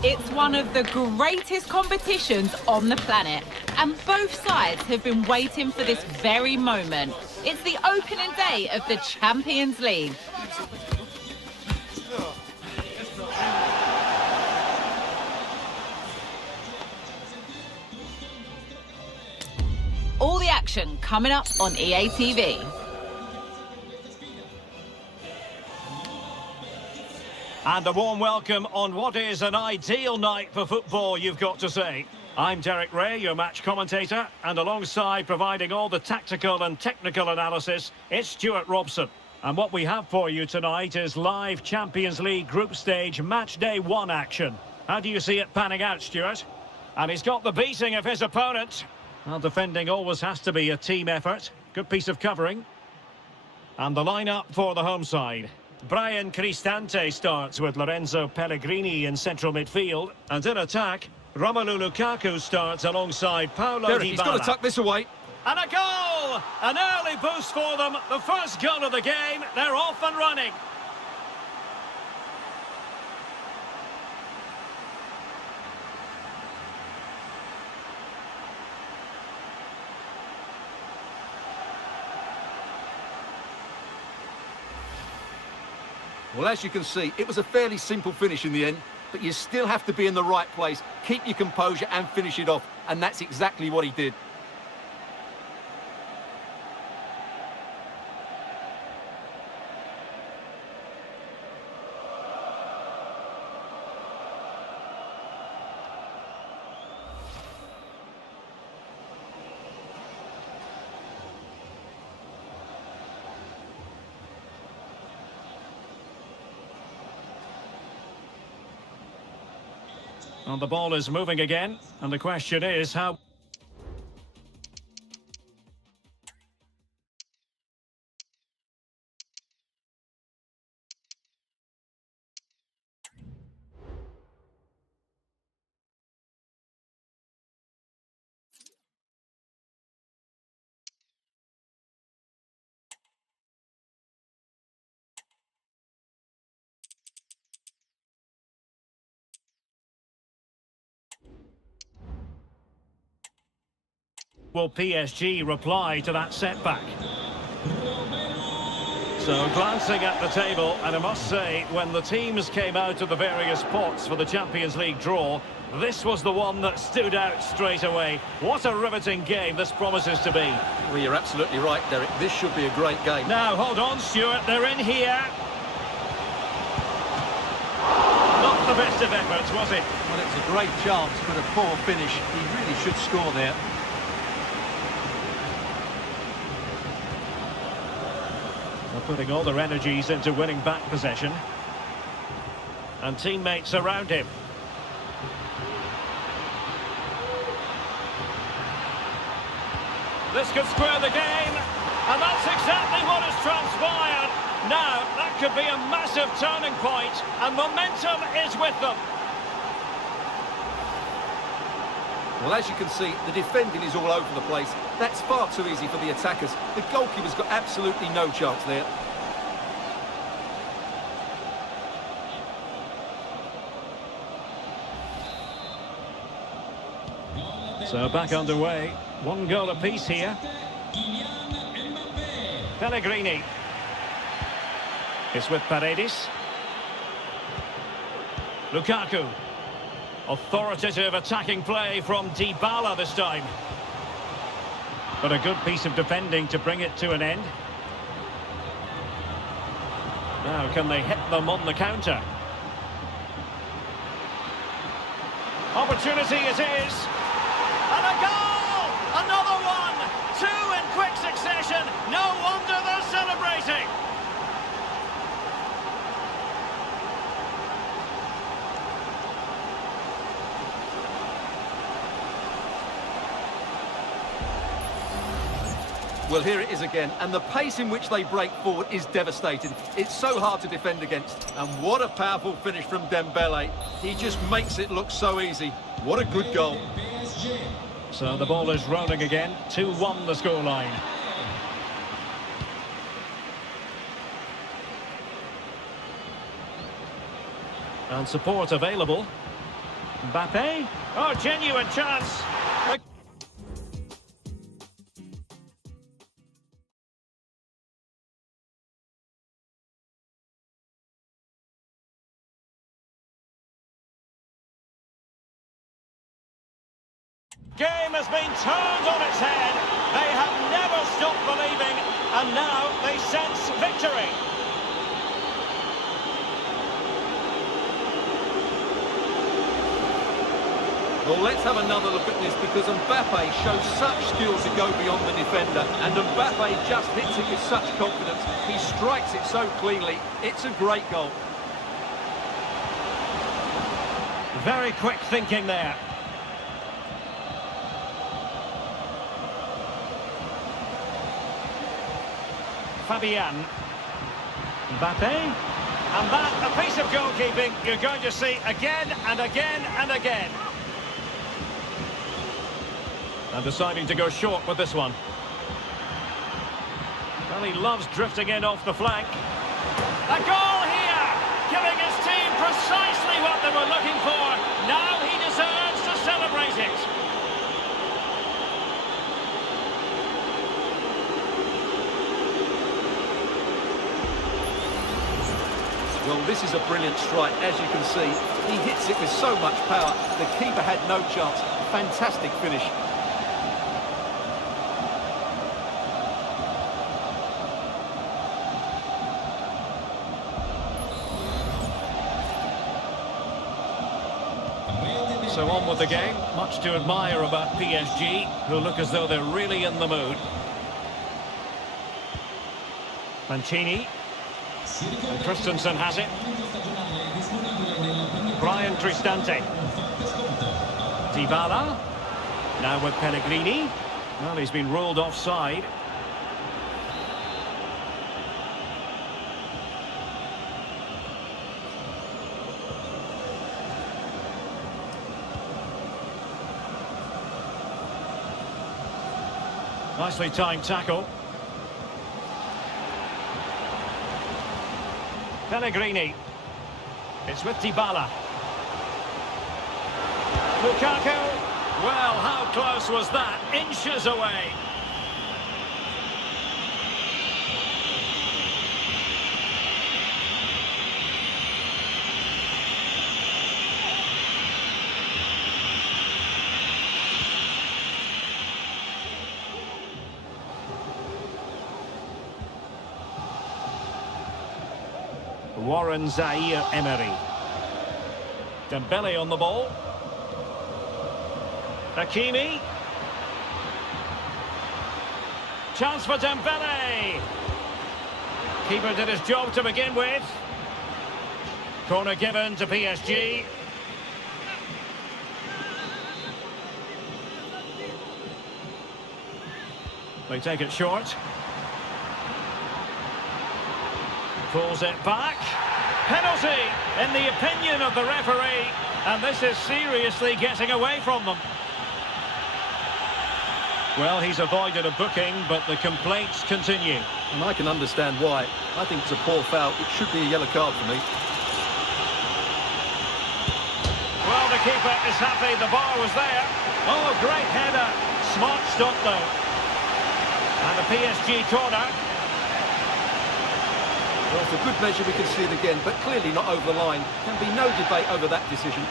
It's one of the greatest competitions on the planet, and both sides have been waiting for this very moment. It's the opening day of the Champions League. All the action coming up on EA TV. And a warm welcome on what is an ideal night for football, you've got to say. I'm Derek Ray, your match commentator, and alongside providing all the tactical and technical analysis, it's Stuart Robson. And what we have for you tonight is live Champions League group stage match day 1 action. How do you see it panning out, Stuart? And he's got the beating of his opponent. Well, defending always has to be a team effort. Good piece of covering. And the lineup for the home side. Brian Cristante starts with Lorenzo Pellegrini in central midfield. And in attack, Romelu Lukaku starts alongside Paulo Derek, Dybala. he's got to tuck this away. And a goal! An early boost for them. The first goal of the game. They're off and running. Well, as you can see, it was a fairly simple finish in the end, but you still have to be in the right place, keep your composure and finish it off, and that's exactly what he did. Well, the ball is moving again, and the question is how... will PSG reply to that setback? So glancing at the table, and I must say, when the teams came out of the various pots for the Champions League draw, this was the one that stood out straight away. What a riveting game this promises to be. Well, you're absolutely right, Derek. This should be a great game. Now, hold on, Stuart. They're in here. Not the best of efforts, was it? Well, it's a great chance, but a poor finish. He really should score there. They're putting all their energies into winning back possession. And teammates around him. This could square the game, and that's exactly what has transpired. Now, that could be a massive turning point, and momentum is with them. Well, as you can see, the defending is all over the place. That's far too easy for the attackers. The goalkeeper's got absolutely no chance there. So back underway. 1 goal apiece here. Pellegrini. It's with Paredes. Lukaku. Authoritative attacking play from Dybala this time. But a good piece of defending to bring it to an end. Now, can they hit them on the counter? Opportunity it is. And a goal! Another one! 2 in quick succession. No wonder they're celebrating. Well, here it is again, and the pace in which they break forward is devastating. It's so hard to defend against. And what a powerful finish from Dembele. He just makes it look so easy. What a good goal. So the ball is rolling again. 2-1 the scoreline. And support available. Mbappe. Oh, genuine chance. Game has been turned on its head. They have never stopped believing, and now they sense victory. Well, let's have another look at this, because Mbappe shows such skill to go beyond the defender, and Mbappe just hits it with such confidence. He strikes it so cleanly. It's a great goal. Very quick thinking there. Fabian. Mbappe. And that, a piece of goalkeeping you're going to see again and again and again. And deciding to go short with this one. Well, he loves drifting in off the flank. A goal here! Giving his team precisely what they were looking for. Now he deserves to celebrate it. Well, this is a brilliant strike, as you can see. He hits it with so much power. The keeper had no chance. Fantastic finish. So on with the game. Much to admire about PSG, who look as though they're really in the mood. Mancini. And Christensen has it. Brian Cristante. Dybala. Now with Pellegrini. Well, he's been ruled offside. Nicely timed tackle. Pellegrini. It's with Dybala. Lukaku. Well, how close was that? Inches away. Warren Zaire-Emery. Dembele on the ball. Hakimi. Chance for Dembele. Keeper did his job to begin with. Corner given to PSG. They take it short. Pulls it back. Penalty, in the opinion of the referee. And this is seriously getting away from them. Well, he's avoided a booking, but the complaints continue. And I can understand why. I think it's a poor foul. It should be a yellow card for me. Well, the keeper is happy the bar was there. Oh, great header. Smart stop, though. And a PSG corner. Well, for good measure, we can see it again, but clearly not over the line. Can be no debate over that decision.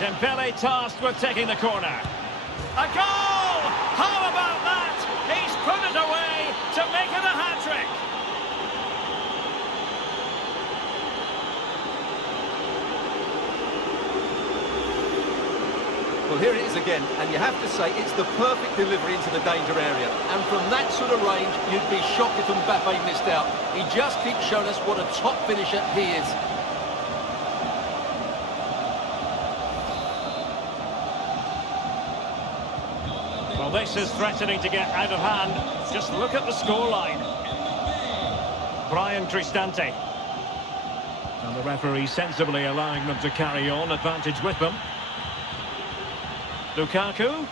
Dembele tasked with taking the corner. A goal! How about that? He's put it away to make it a hat-trick. Well, here it is again, and you have to say it's the perfect delivery into the danger area. And from that sort of range, you'd be shocked if Mbappe missed out. He just keeps showing us what a top finisher he is. Well, this is threatening to get out of hand. Just look at the scoreline. Brian Cristante. And the referee sensibly allowing them to carry on, advantage with them. Lukaku.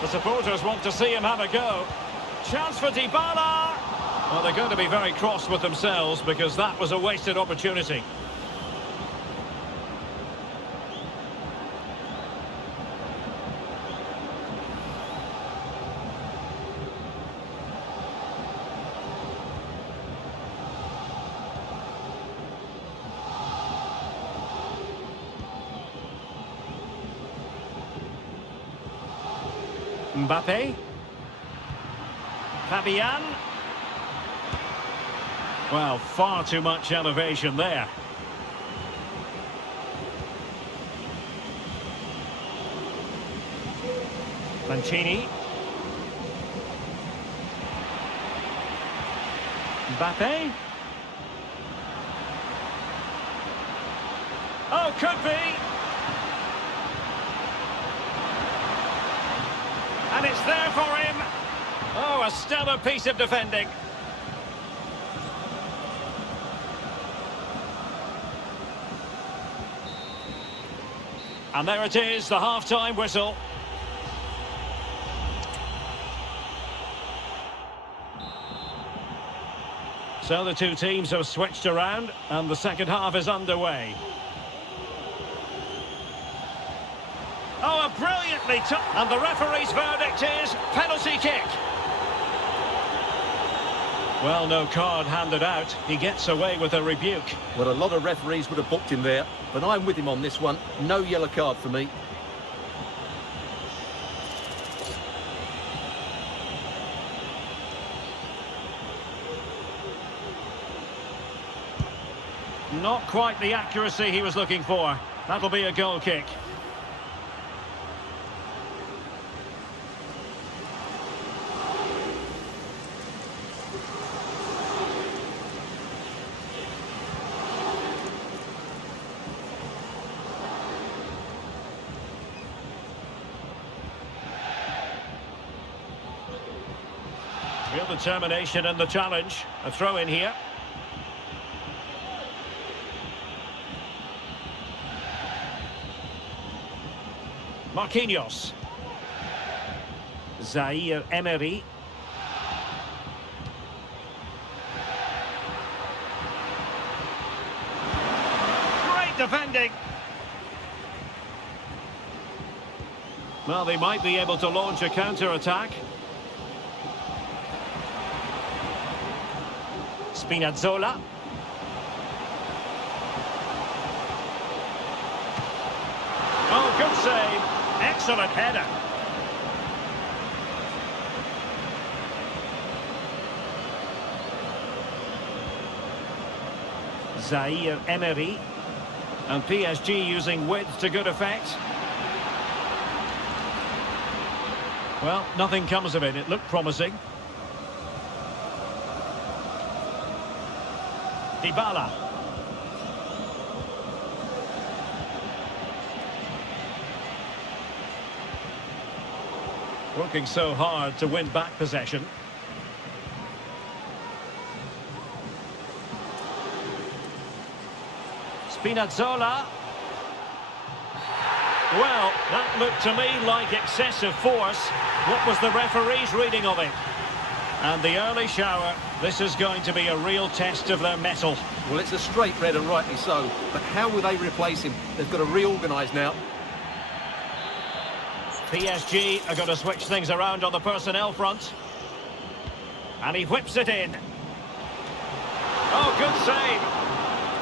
The supporters want to see him have a go. Chance for Dybala. Well, they're going to be very cross with themselves because that was a wasted opportunity. Mbappe. Fabian. Well, far too much elevation there. Mancini. Mbappe. Oh, could be. And it's there for him. Oh, a stellar piece of defending. And there it is, the half-time whistle. So the two teams have switched around and the second half is underway. Oh, a brilliantly and the referee's verdict is penalty kick. Well, no card handed out. He gets away with a rebuke. Well, a lot of referees would have booked him there, but I'm with him on this one. No yellow card for me. Not quite the accuracy he was looking for. That'll be a goal kick. Real determination in the challenge. A throw in here. Marquinhos. Zaire Emery. Great defending. Well, they might be able to launch a counter-attack. Spinazzola. Oh, good save. Excellent header. Zaire Emery. And PSG using width to good effect. Well, nothing comes of it. It looked promising. Dybala. Working so hard to win back possession. Spinazzola. Well, that looked to me like excessive force. What was the referee's reading of it? And the early shower, this is going to be a real test of their mettle. Well, it's a straight red and rightly so. But how will they replace him? They've got to reorganise now. PSG are going to switch things around on the personnel front. And he whips it in. Oh, good save.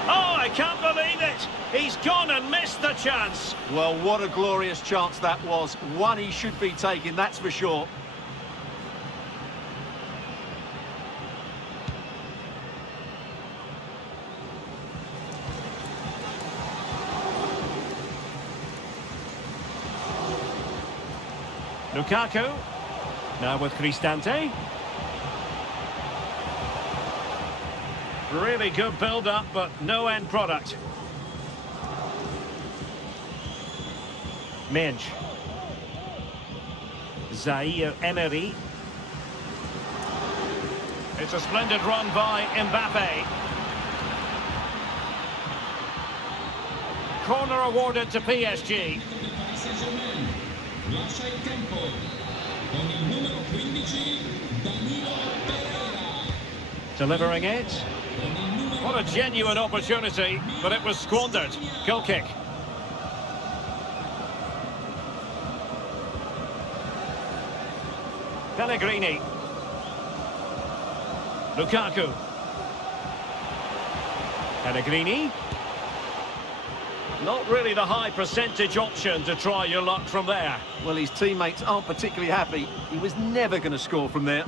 Oh, I can't believe it. He's gone and missed the chance. Well, what a glorious chance that was. One he should be taking, that's for sure. Lukaku, now with Cristante. Really good build-up, but no end product. Minge. Zaire Emery. It's a splendid run by Mbappe. Corner awarded to PSG. Lascia il campo con il numero 15 Danilo Pereira. Delivering it. What a genuine opportunity, but it was squandered. Goal kick. Pellegrini. Lukaku. Pellegrini. Not really the high percentage option to try your luck from there. Well, his teammates aren't particularly happy. He was never going to score from there.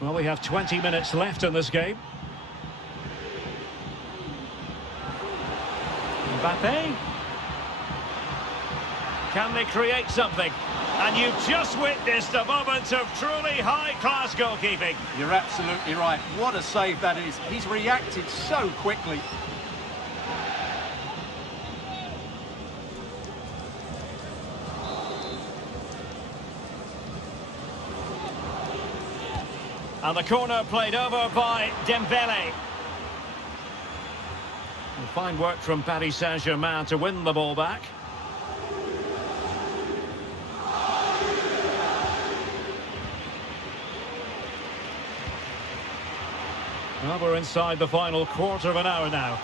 Well, we have 20 minutes left in this game. Mbappe. Can they create something? And you've just witnessed a moment of truly high-class goalkeeping. You're absolutely right. What a save that is. He's reacted so quickly. And the corner played over by Dembele. And fine work from Paris Saint-Germain to win the ball back. Well, we're inside the final quarter of an hour now.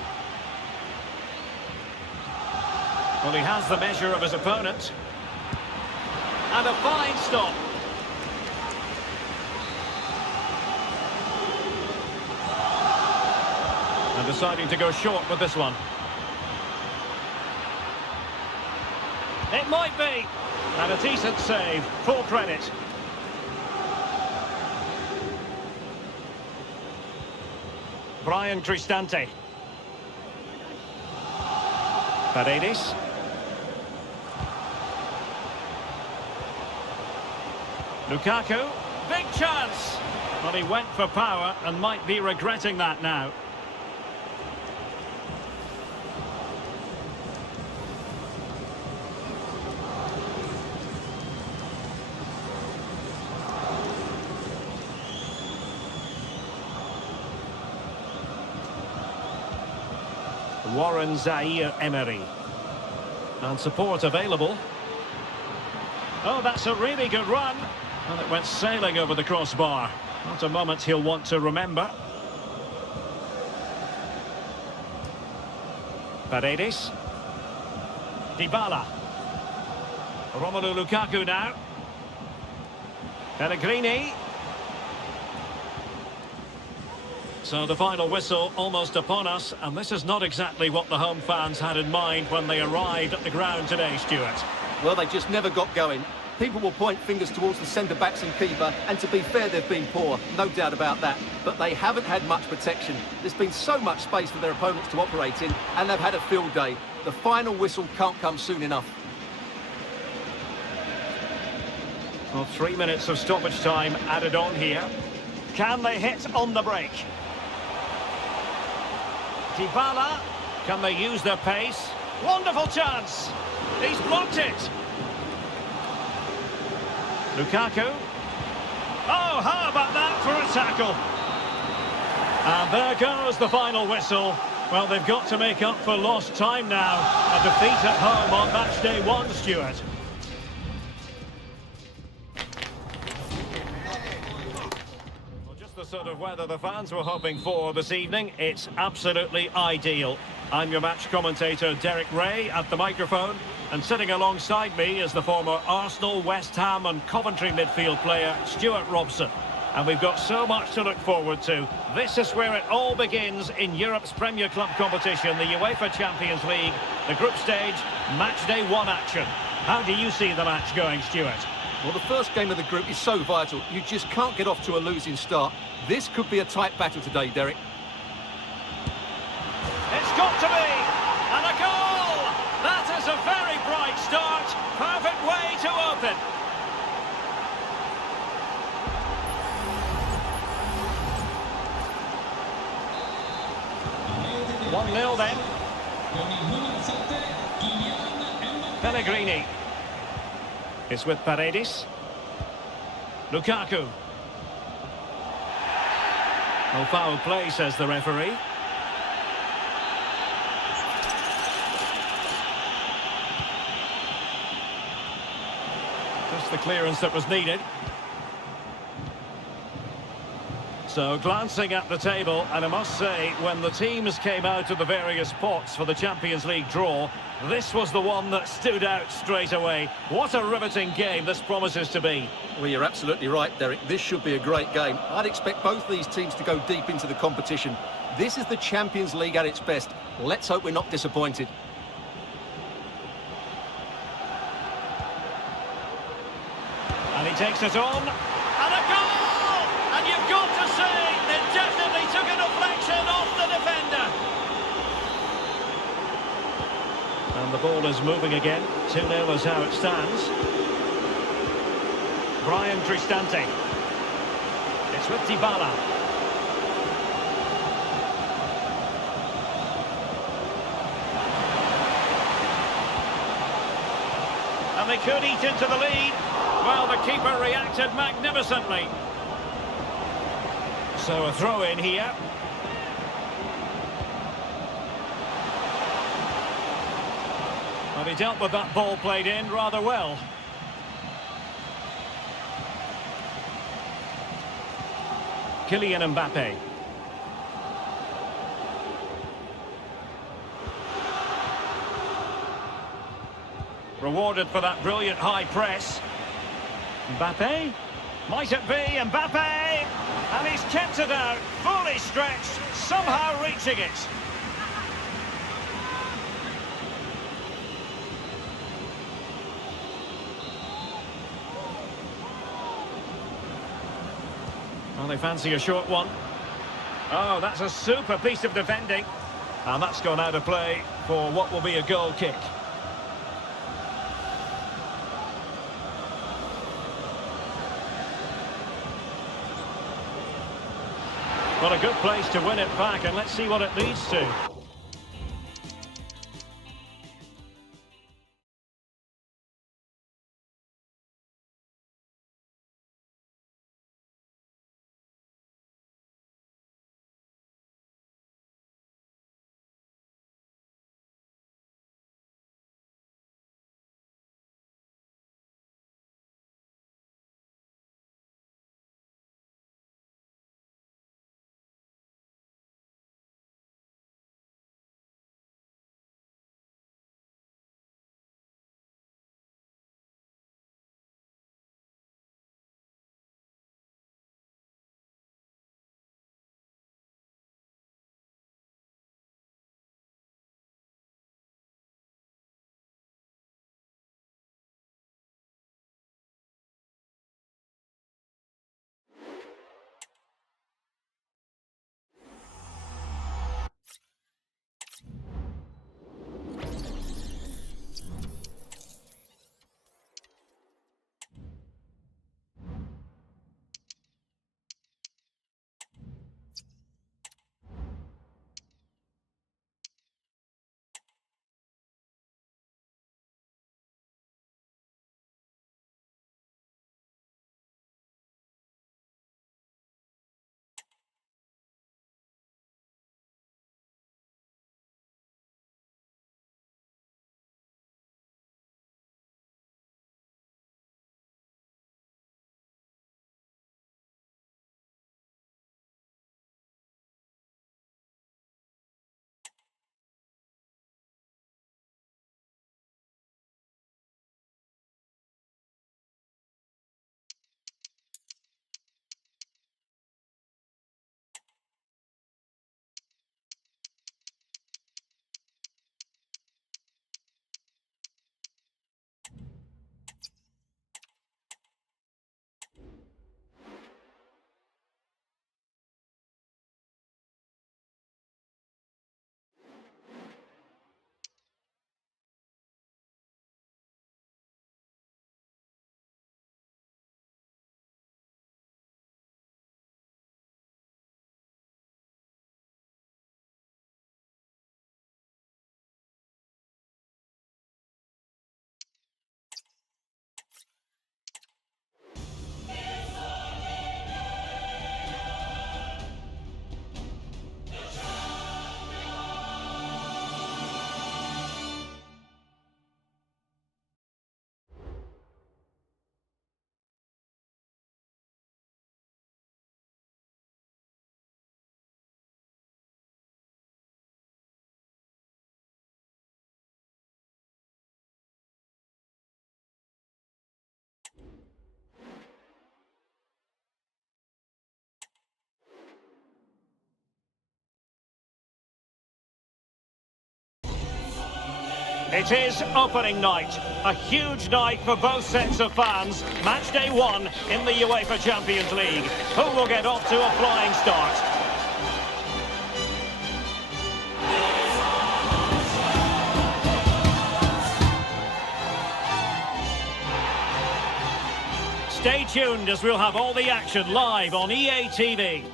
Well, he has the measure of his opponent. And a fine stop. And deciding to go short with this one. It might be. And a decent save. Full credit. Brian Cristante. Paredes. Lukaku. Big chance. Well, he went for power and might be regretting that now. Warren Zaire-Emery. And support available. Oh, that's a really good run. And it went sailing over the crossbar. Not a moment he'll want to remember. Paredes. Dybala. Romelu Lukaku now. Pellegrini. So the final whistle almost upon us, and this is not exactly what the home fans had in mind when they arrived at the ground today, Stuart. Well, they just never got going. People will point fingers towards the centre-backs and keeper, and to be fair, they've been poor, no doubt about that. But they haven't had much protection. There's been so much space for their opponents to operate in, and they've had a field day. The final whistle can't come soon enough. Well, 3 minutes of stoppage time added on here. Can they hit on the break? Dybala, can they use their pace? Wonderful chance! He's blocked it! Lukaku. Oh, how about that for a tackle? And there goes the final whistle. Well, they've got to make up for lost time now. A defeat at home on match day 1, Stuart. The sort of weather the fans were hoping for this evening. It's absolutely ideal. I'm your match commentator Derek Ray at the microphone, and sitting alongside me is the former Arsenal, West Ham and Coventry midfield player Stuart Robson. And we've got so much to look forward to. This is where it all begins in Europe's Premier Club competition, the UEFA Champions League, the group stage, match day 1 action. How do you see the match going, Stuart? Well, the first game of the group is so vital. You just can't get off to a losing start. This could be a tight battle today, Derek. It's got to be! And a goal! That is a very bright start. Perfect way to open. (1-0) then. Pellegrini. It's with Paredes. Lukaku. No foul play, says the referee. Just the clearance that was needed. So glancing at the table, and I must say, when the teams came out of the various pots for the Champions League draw, this was the one that stood out straight away. What a riveting game this promises to be. Well, you're absolutely right, Derek. This should be a great game. I'd expect both these teams to go deep into the competition. This is the Champions League at its best. Let's hope we're not disappointed. And he takes it on, and a goal! And you've got to say, it definitely took a deflection off the defender. And the ball is moving again. 2-0 is how it stands. Brian Cristante. It's with Dybala. And they could eat into the lead. Well, the keeper reacted magnificently. So a throw in here. Well, he dealt with that ball played in rather well. Kylian Mbappe. Rewarded for that brilliant high press. Mbappe? Might it be Mbappe? And he's kept it out, fully stretched, somehow reaching it. Well, they fancy a short one. Oh, that's a super piece of defending. And that's gone out of play for what will be a goal kick. Well, a good place to win it back, and let's see what it leads to. It is opening night. A huge night for both sets of fans. Match day 1 in the UEFA Champions League. Who will get off to a flying start? Stay tuned as we'll have all the action live on EA TV.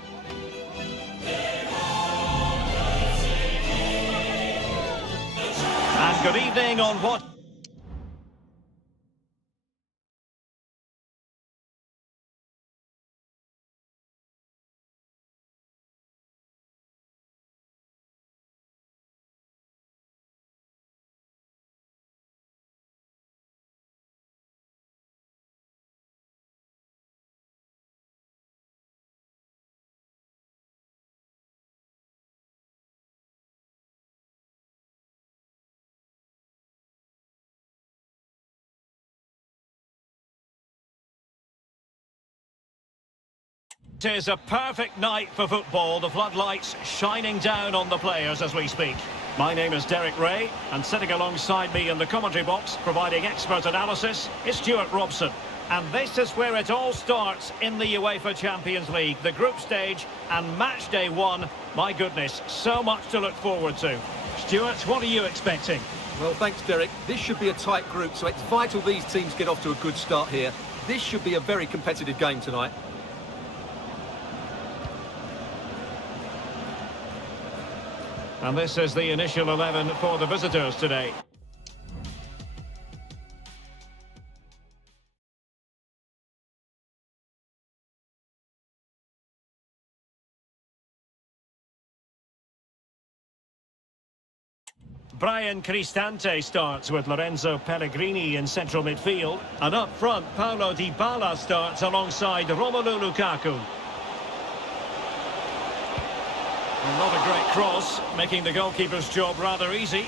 And good evening on what... It is a perfect night for football, the floodlights shining down on the players as we speak. My name is Derek Ray, and sitting alongside me in the commentary box, providing expert analysis, is Stuart Robson. And this is where it all starts in the UEFA Champions League, the group stage and match day 1. My goodness, so much to look forward to. Stuart, what are you expecting? Well, thanks, Derek. This should be a tight group, so it's vital these teams get off to a good start here. This should be a very competitive game tonight. And this is the initial 11 for the visitors today. Brian Cristante starts with Lorenzo Pellegrini in central midfield. And up front, Paulo Dybala starts alongside Romelu Lukaku. Not a great cross, making the goalkeeper's job rather easy.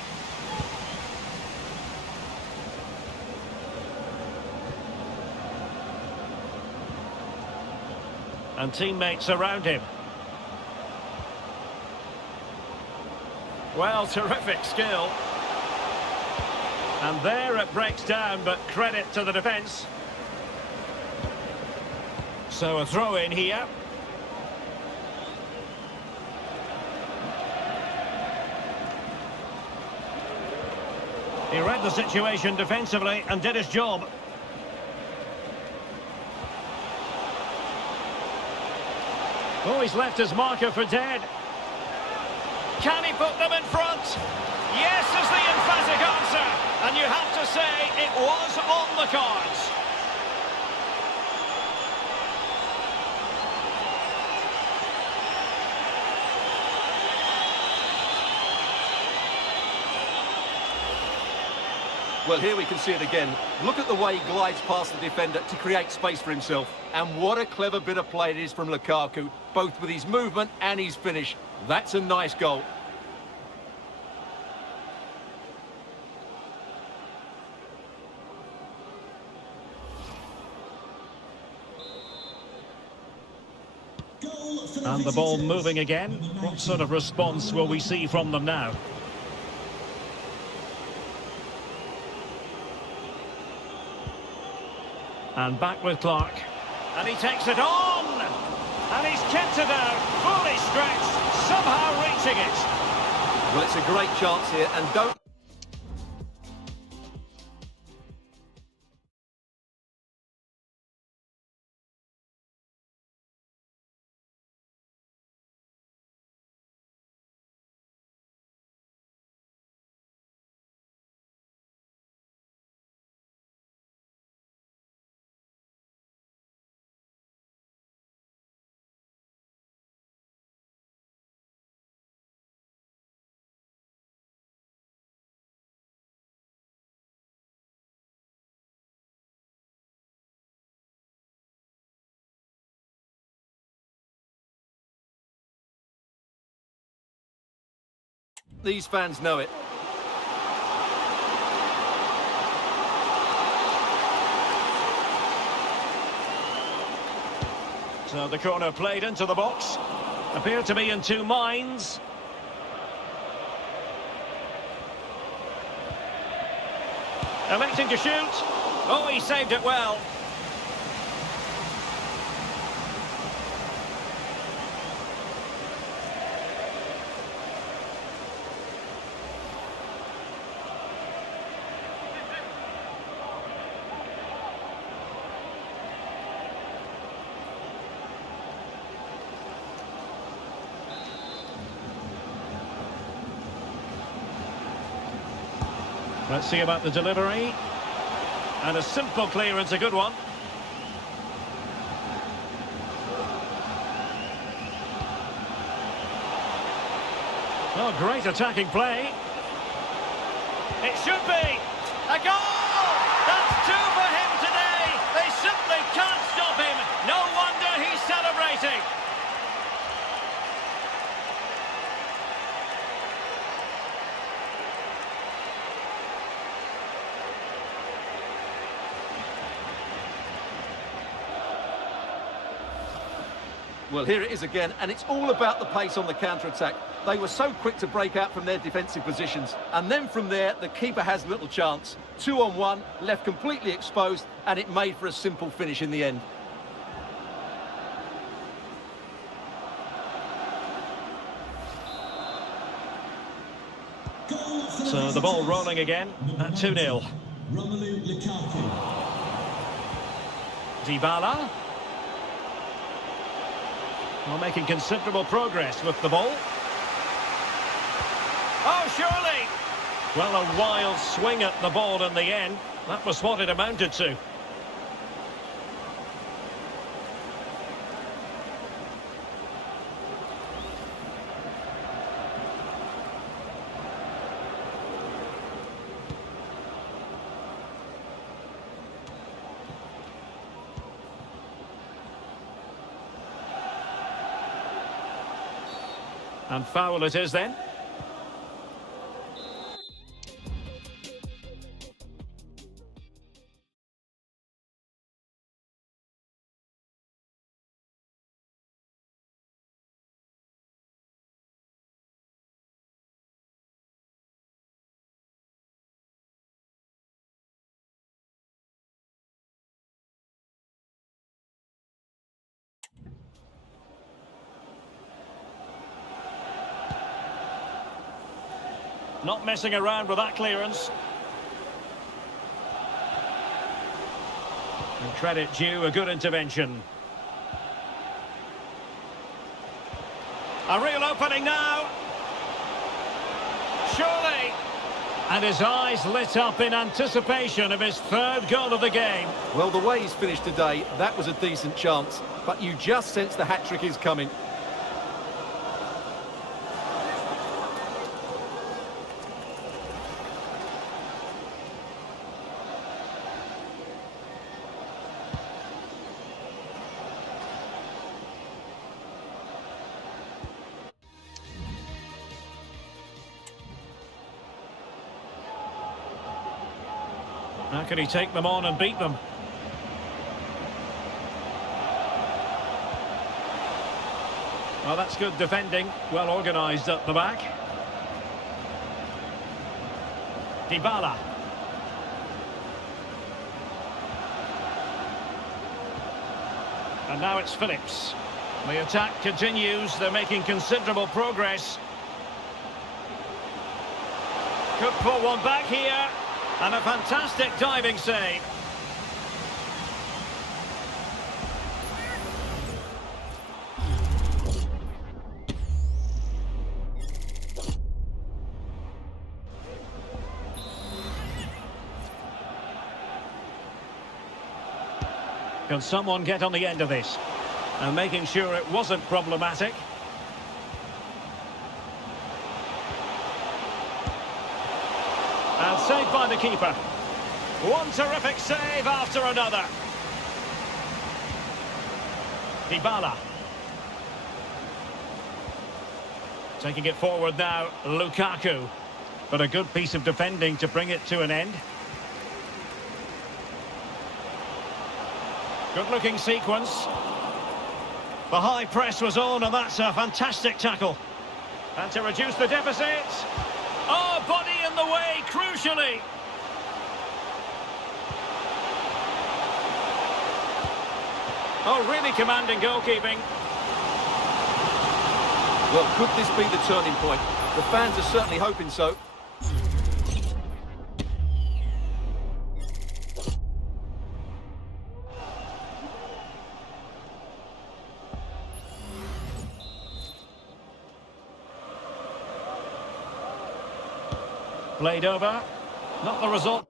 And teammates around him. Well, terrific skill. And there it breaks down, but credit to the defence. So a throw in here. He read the situation defensively and did his job. Oh, he's left his marker for dead. Can he put them in front? Yes is the emphatic answer. And you have to say it was on the cards. Well, here we can see it again. Look at the way he glides past the defender to create space for himself. And what a clever bit of play it is from Lukaku, both with his movement and his finish. That's a nice goal. And the ball moving again. What sort of response will we see from them now? And back with Clark. And he takes it on! And he's kept it out, fully stretched, somehow reaching it. Well, it's a great chance here, and don't... These fans know it. So the corner played into the box. Appear to be in two minds. Electing to shoot. Oh, he saved it well. Let's see about the delivery. And a simple clearance, a good one. Oh, great attacking play. It should be a goal! That's two for him today. They simply can't stop him. No wonder he's celebrating. Well, here it is again, and it's all about the pace on the counter-attack. They were so quick to break out from their defensive positions, and then from there, the keeper has little chance. 2-on-1, left completely exposed, and it made for a simple finish in the end. So the ball rolling again at 2-0. Dybala. Well, making considerable progress with the ball. Oh, surely! Well, a wild swing at the ball in the end. That was what it amounted to. And foul it is then. Not messing around with that clearance. And credit due, a good intervention. A real opening now. Surely. And his eyes lit up in anticipation of his third goal of the game. Well, the way he's finished today, that was a decent chance, but you just sense the hat-trick is coming. How can he take them on and beat them? Well, that's good defending. Well organised up the back. Dybala. And now it's Phillips. The attack continues. They're making considerable progress. Could pull one back here. And a fantastic diving save. Can someone get on the end of this? And making sure it wasn't problematic. And saved by the keeper. One terrific save after another. Dybala. Taking it forward now, Lukaku. But a good piece of defending to bring it to an end. Good-looking sequence. The high press was on, and that's a fantastic tackle. And to reduce the deficit. Oh, body in the way, crucially. Oh, really commanding goalkeeping. Well, could this be the turning point? The fans are certainly hoping so. Played over. Not the result.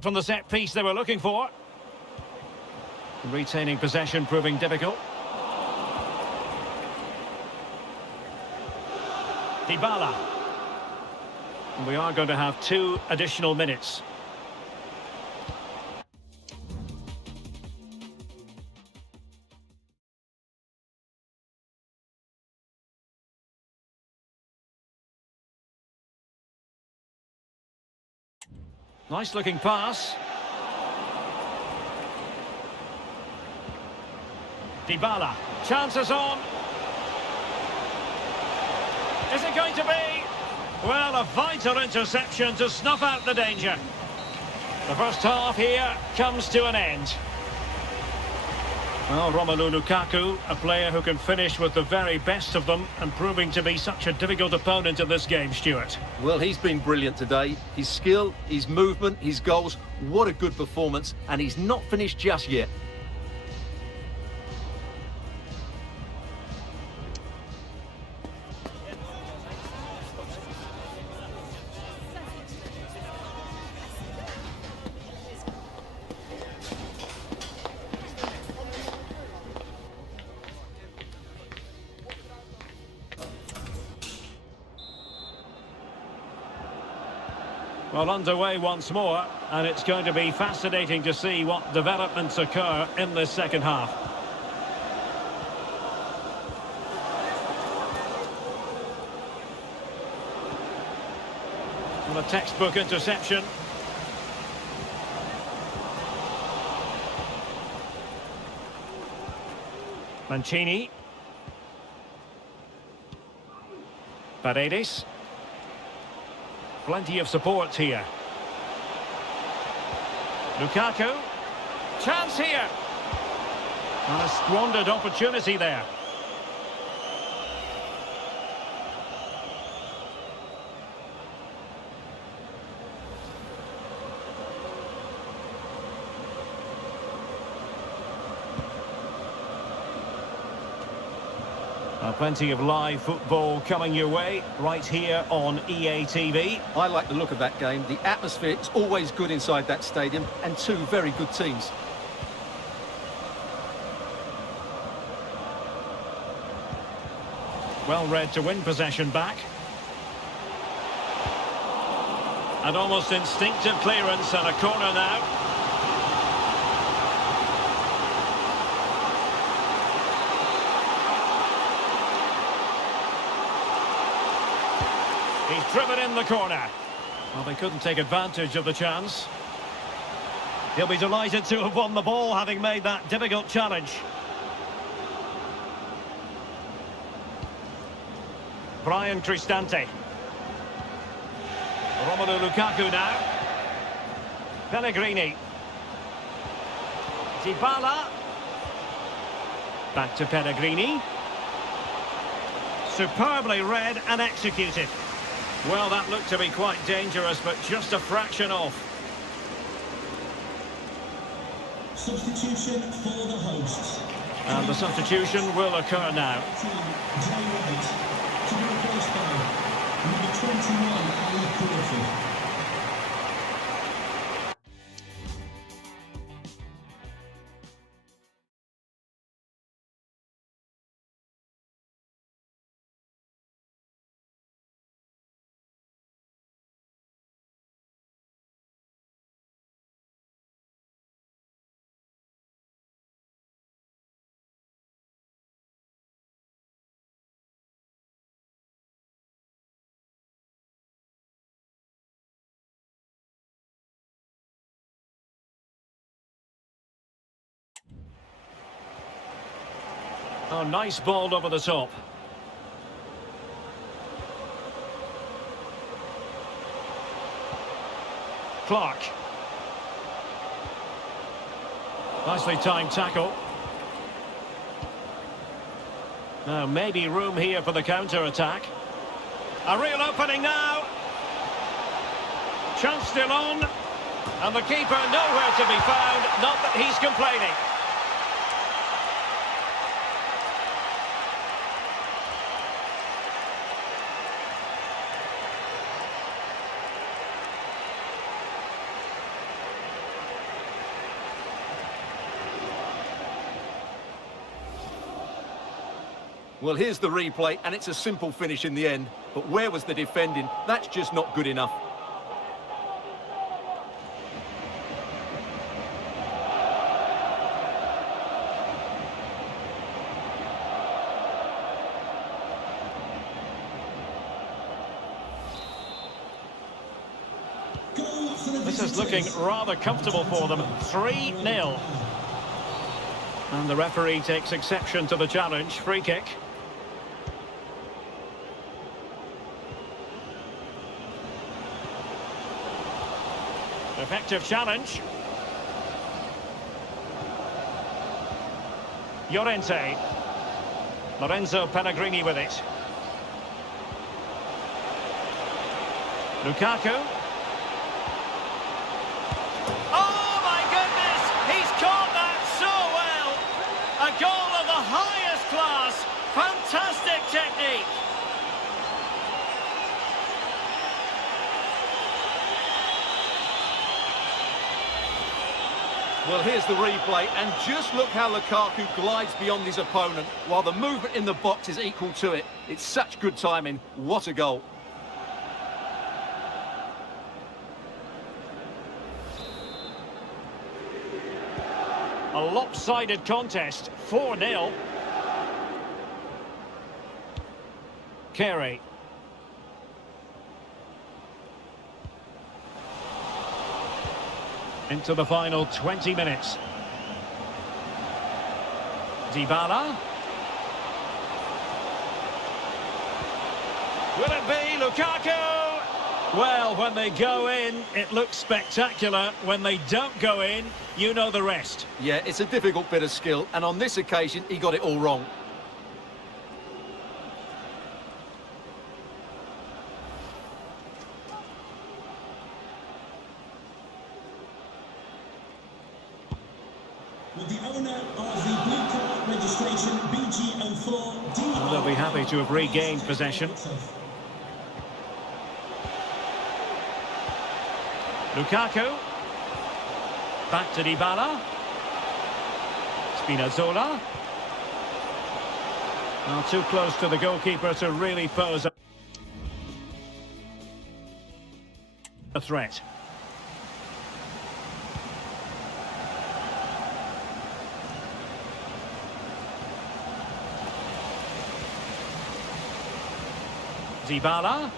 From the set piece they were looking for. Retaining possession proving difficult. Dybala. We are going to have 2 additional minutes. Nice looking pass. Dybala. Chances on. Is it going to be? Well, a vital interception to snuff out the danger. The first half here comes to an end. Well, Romelu Lukaku, a player who can finish with the very best of them and proving to be such a difficult opponent in this game, Stuart. Well, he's been brilliant today. His skill, his movement, his goals, what a good performance, and he's not finished just yet. Well, underway once more, and it's going to be fascinating to see what developments occur in this second half. Well, a textbook interception. Mancini. Paredes. Plenty of support here. Lukaku. Chance here. And a squandered opportunity there. Plenty of live football coming your way right here on EA TV. I like the look of that game. The atmosphere is always good inside that stadium, and 2 very good teams. Well read to win possession back. An almost instinctive clearance and a corner now. He's driven in the corner. Well, they couldn't take advantage of the chance. He'll be delighted to have won the ball, having made that difficult challenge. Brian Cristante. Romelu Lukaku now. Pellegrini. Dybala. Back to Pellegrini. Superbly read and executed. Well, that looked to be quite dangerous, but just a fraction off. Substitution for the hosts. And the substitution will occur now. To be replaced by number 21, Ali Koulibaly. Oh, nice ball over the top. Clark. Nicely timed tackle. Now, maybe room here for the counter-attack. A real opening now. Chance still on. And the keeper nowhere to be found. Not that he's complaining. Well, here's the replay, and it's a simple finish in the end. But where was the defending? That's just not good enough. This is looking rather comfortable for them. 3-0. And the referee takes exception to the challenge. Free kick. Effective challenge. Llorente. Lorenzo Pellegrini with it. Lukaku. Oh my goodness! He's caught that so well! A goal of the highest class. Fantastic technique. Well, here's the replay, and just look how Lukaku glides beyond his opponent, while the movement in the box is equal to it. It's such good timing. What a goal. A lopsided contest, 4-0. Carey. Into the final 20 minutes. Dybala. Will it be Lukaku? Well, when they go in, it looks spectacular. When they don't go in, you know the rest. Yeah, it's a difficult bit of skill, and on this occasion, he got it all wrong. With the owner of the blue card registration, BG04, They'll be happy to have regained possession. Lukaku. Back to Dybala. Spinazzola. Well, too close to the goalkeeper to really pose a threat. Dybala.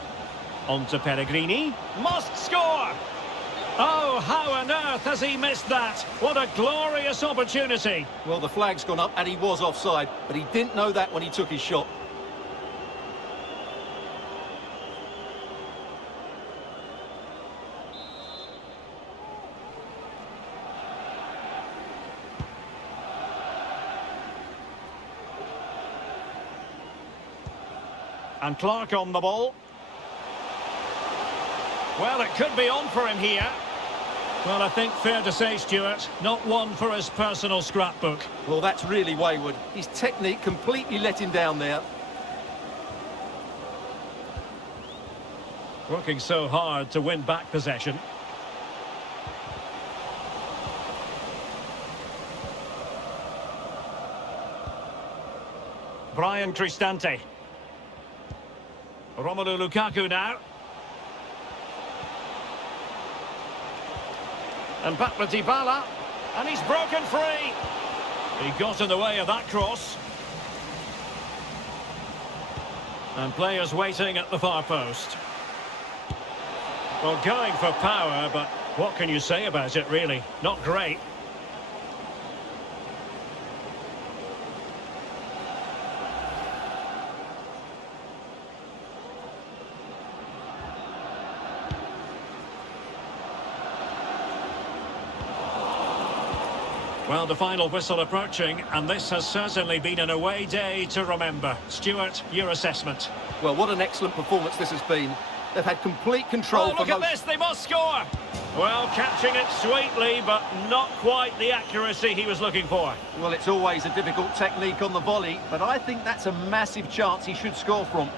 On to Pellegrini. Must score! Oh, how on earth has he missed that? What a glorious opportunity. Well, the flag's gone up, and he was offside, but he didn't know that when he took his shot. And Clark on the ball. Well, it could be on for him here. Well, I think fair to say, Stuart, not one for his personal scrapbook. Well, that's really wayward. His technique completely let him down there. Working so hard to win back possession. Brian Cristante. Romelu Lukaku now. And back with Dybala. And he's broken free. He got in the way of that cross. And players waiting at the far post. Well, going for power, but what can you say about it, really? Not great. Well, the final whistle approaching, and this has certainly been an away day to remember. Stuart, your assessment. Well, what an excellent performance this has been. They've had complete control Oh, look for at most... this, they must score! Well, catching it sweetly, but not quite the accuracy he was looking for. Well, it's always a difficult technique on the volley, but I think that's a massive chance he should score from.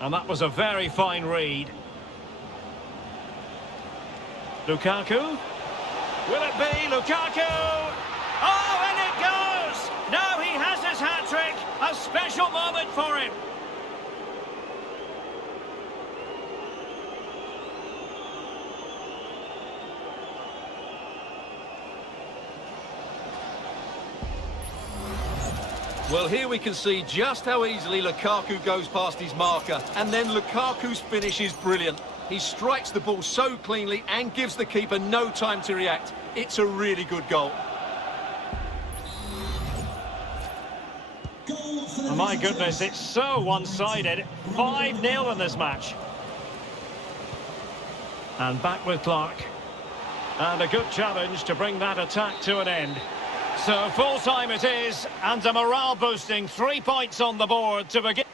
And that was a very fine read. Lukaku? Will it be Lukaku? Oh, and it goes! Now he has his hat-trick. A special moment for him. Well, here we can see just how easily Lukaku goes past his marker, and then Lukaku's finish is brilliant. He strikes the ball so cleanly and gives the keeper no time to react. It's a really good goal. Oh my goodness, it's so one-sided. 5-0 in this match. And back with Clark. And a good challenge to bring that attack to an end. So full-time it is, and a morale-boosting 3 points on the board to begin.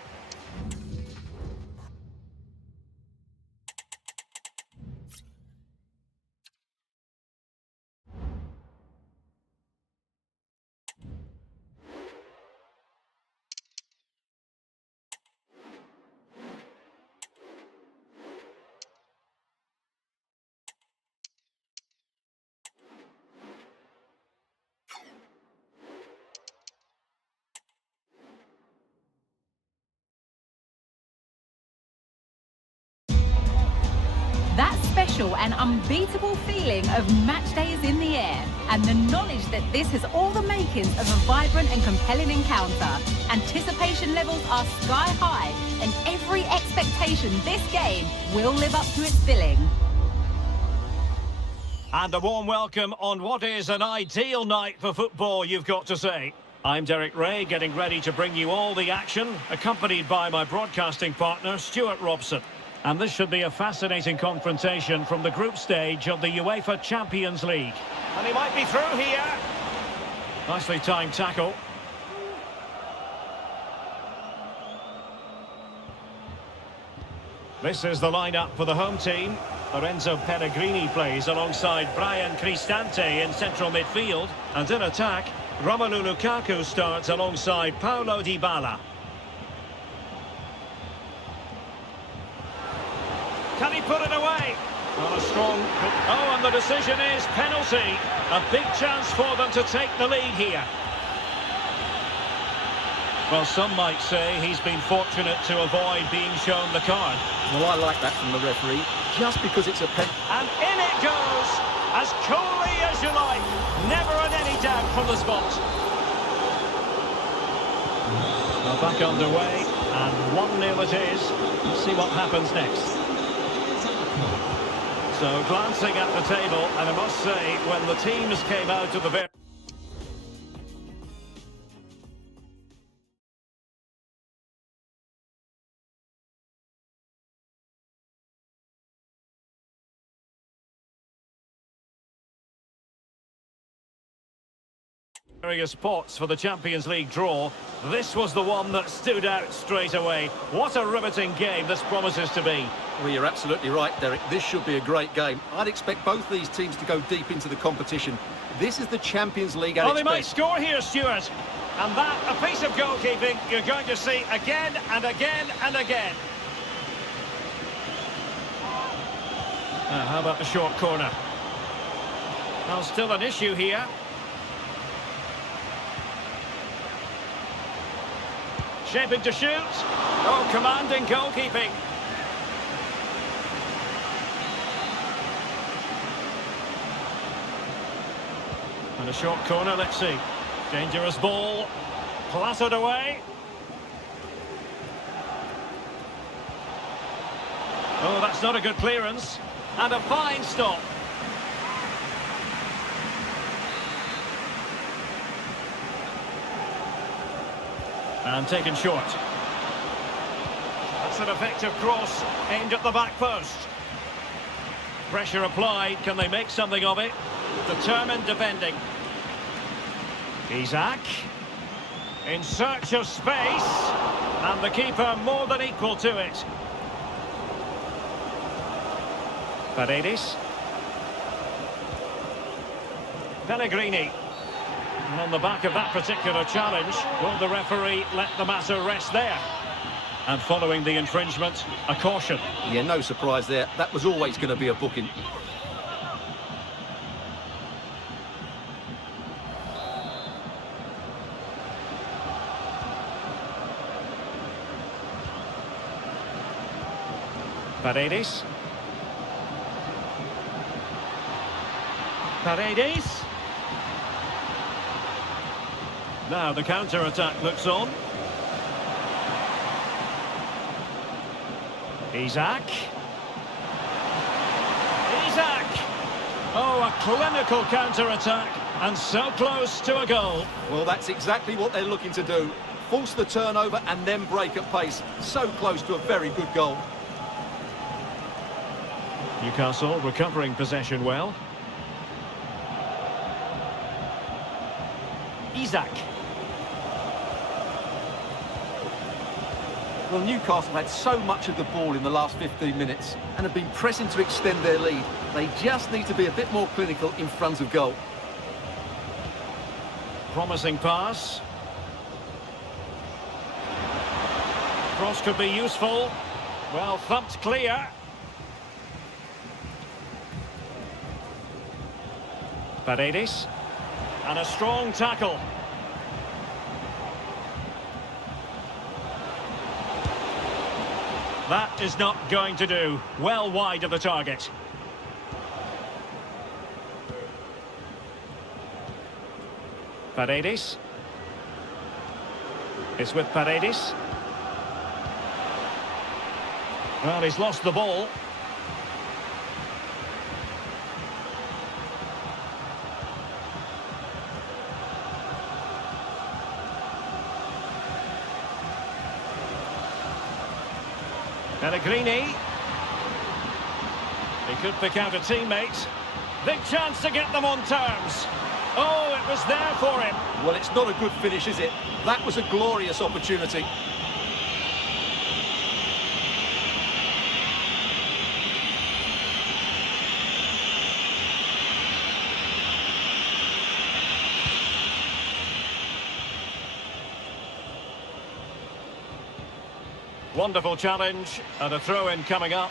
That special and unbeatable feeling of match day is in the air, and the knowledge that this has all the makings of a vibrant and compelling encounter. Anticipation levels are sky high, and every expectation this game will live up to its billing. And a warm welcome on what is an ideal night for football, you've got to say. I'm Derek Ray, getting ready to bring you all the action, accompanied by my broadcasting partner, Stuart Robson. And this should be a fascinating confrontation from the group stage of the UEFA Champions League. And he might be through here. Nicely timed tackle. This is the lineup for the home team. Lorenzo Pellegrini plays alongside Brian Cristante in central midfield. And in attack, Romelu Lukaku starts alongside Paulo Dybala. Can he put it away? Well, a strong... Oh, and the decision is penalty. A big chance for them to take the lead here. Well, some might say he's been fortunate to avoid being shown the card. Well, I like that from the referee, just because it's a pen... And in it goes, as coolly as you like. Never in any doubt from the spot. Well, back underway, and 1-0 it is. Let's see what happens next. So, glancing at the table, and I must say, when the teams came out of the very... various spots for the Champions League draw, this was the one that stood out straight away. What a riveting game this promises to be. Well, you're absolutely right, Derek. This should be a great game. I'd expect both these teams to go deep into the competition. This is the Champions League at Oh, its they might best. score here, Stuart. And that, a piece of goalkeeping you're going to see again and again and again. How about the short corner? Well, still an issue here. Shaping to shoot. Oh, commanding goalkeeping. And a short corner, let's see. Dangerous ball. Clattered away. Oh, that's not a good clearance. And a fine stop. And taken short. That's an effective cross aimed at the back post. Pressure applied. Can they make something of it? Determined defending. Isak. In search of space. And the keeper more than equal to it. Paredes. Pellegrini. And on the back of that particular challenge, will the referee let the matter rest there? And following the infringement, a caution. Yeah, no surprise there. That was always going to be a booking. Paredes. Paredes. Now the counter-attack looks on. Isak. Isak! Oh, a clinical counter-attack, and so close to a goal. Well, that's exactly what they're looking to do. Force the turnover and then break at pace. So close to a very good goal. Newcastle recovering possession well. Isak. Well, Newcastle had so much of the ball in the last 15 minutes and have been pressing to extend their lead. They just need to be a bit more clinical in front of goal. Promising pass. Cross could be useful. Well thumped clear. Paredes. And a strong tackle. That is not going to do. Well wide of the target. Paredes. It's with Paredes. Well, he's lost the ball. Pellegrini. He could pick out a teammate. Big chance to get them on terms. Oh, it was there for him. Well, it's not a good finish, is it? That was a glorious opportunity. Wonderful challenge and a throw-in coming up.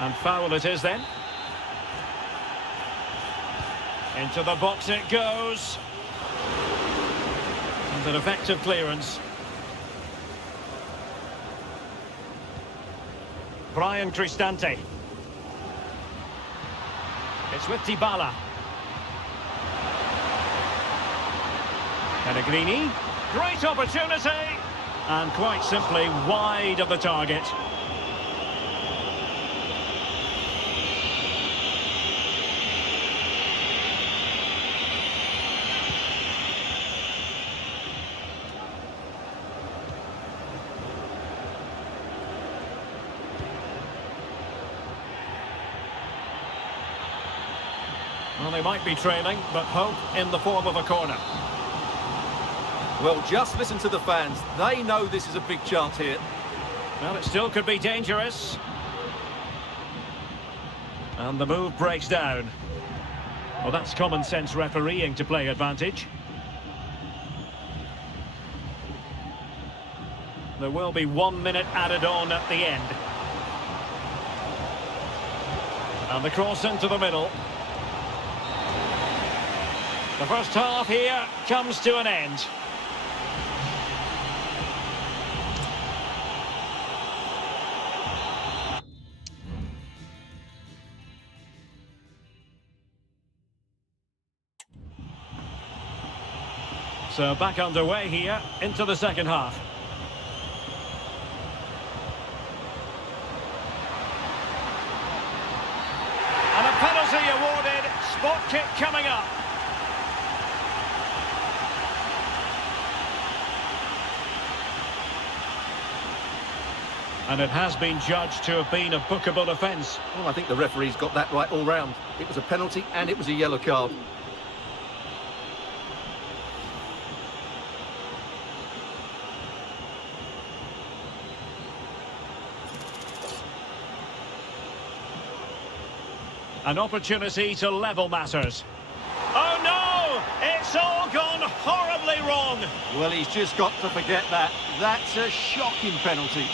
And foul it is then. Into the box it goes. And an effective clearance. Brian Cristante. It's with Dybala. Pellegrini, great opportunity, and quite simply wide of the target. Well, they might be trailing, but hope in the form of a corner. Well, just listen to the fans. They know this is a big chance here. Well, it still could be dangerous. And the move breaks down. Well, that's common sense refereeing to play advantage. There will be 1 minute added on at the end. And the cross into the middle. The first half here comes to an end. So back underway here into the second half. And a penalty awarded. kick coming up. And it has been judged to have been a bookable offence. Well, I think the referee's got that right all round. It was a penalty and it was a yellow card. An opportunity to level matters. Oh no! It's all gone horribly wrong. Well, he's just got to forget that. That's a shocking penalty.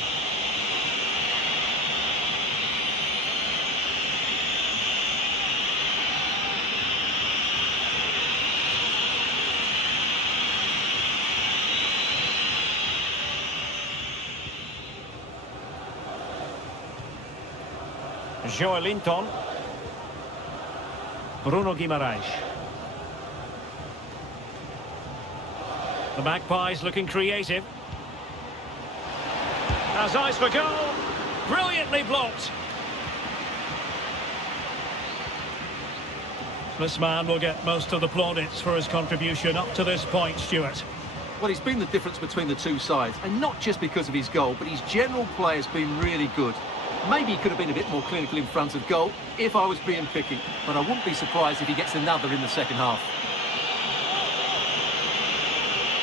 Joelinton. Bruno Guimaraes. The Magpies looking creative. Has eyes for goal. Brilliantly blocked. This man will get most of the plaudits for his contribution up to this point, Stuart. Well, he's been the difference between the two sides, and not just because of his goal, but his general play has been really good. Maybe he could have been a bit more clinical in front of goal if I was being picky, but I wouldn't be surprised if he gets another in the second half.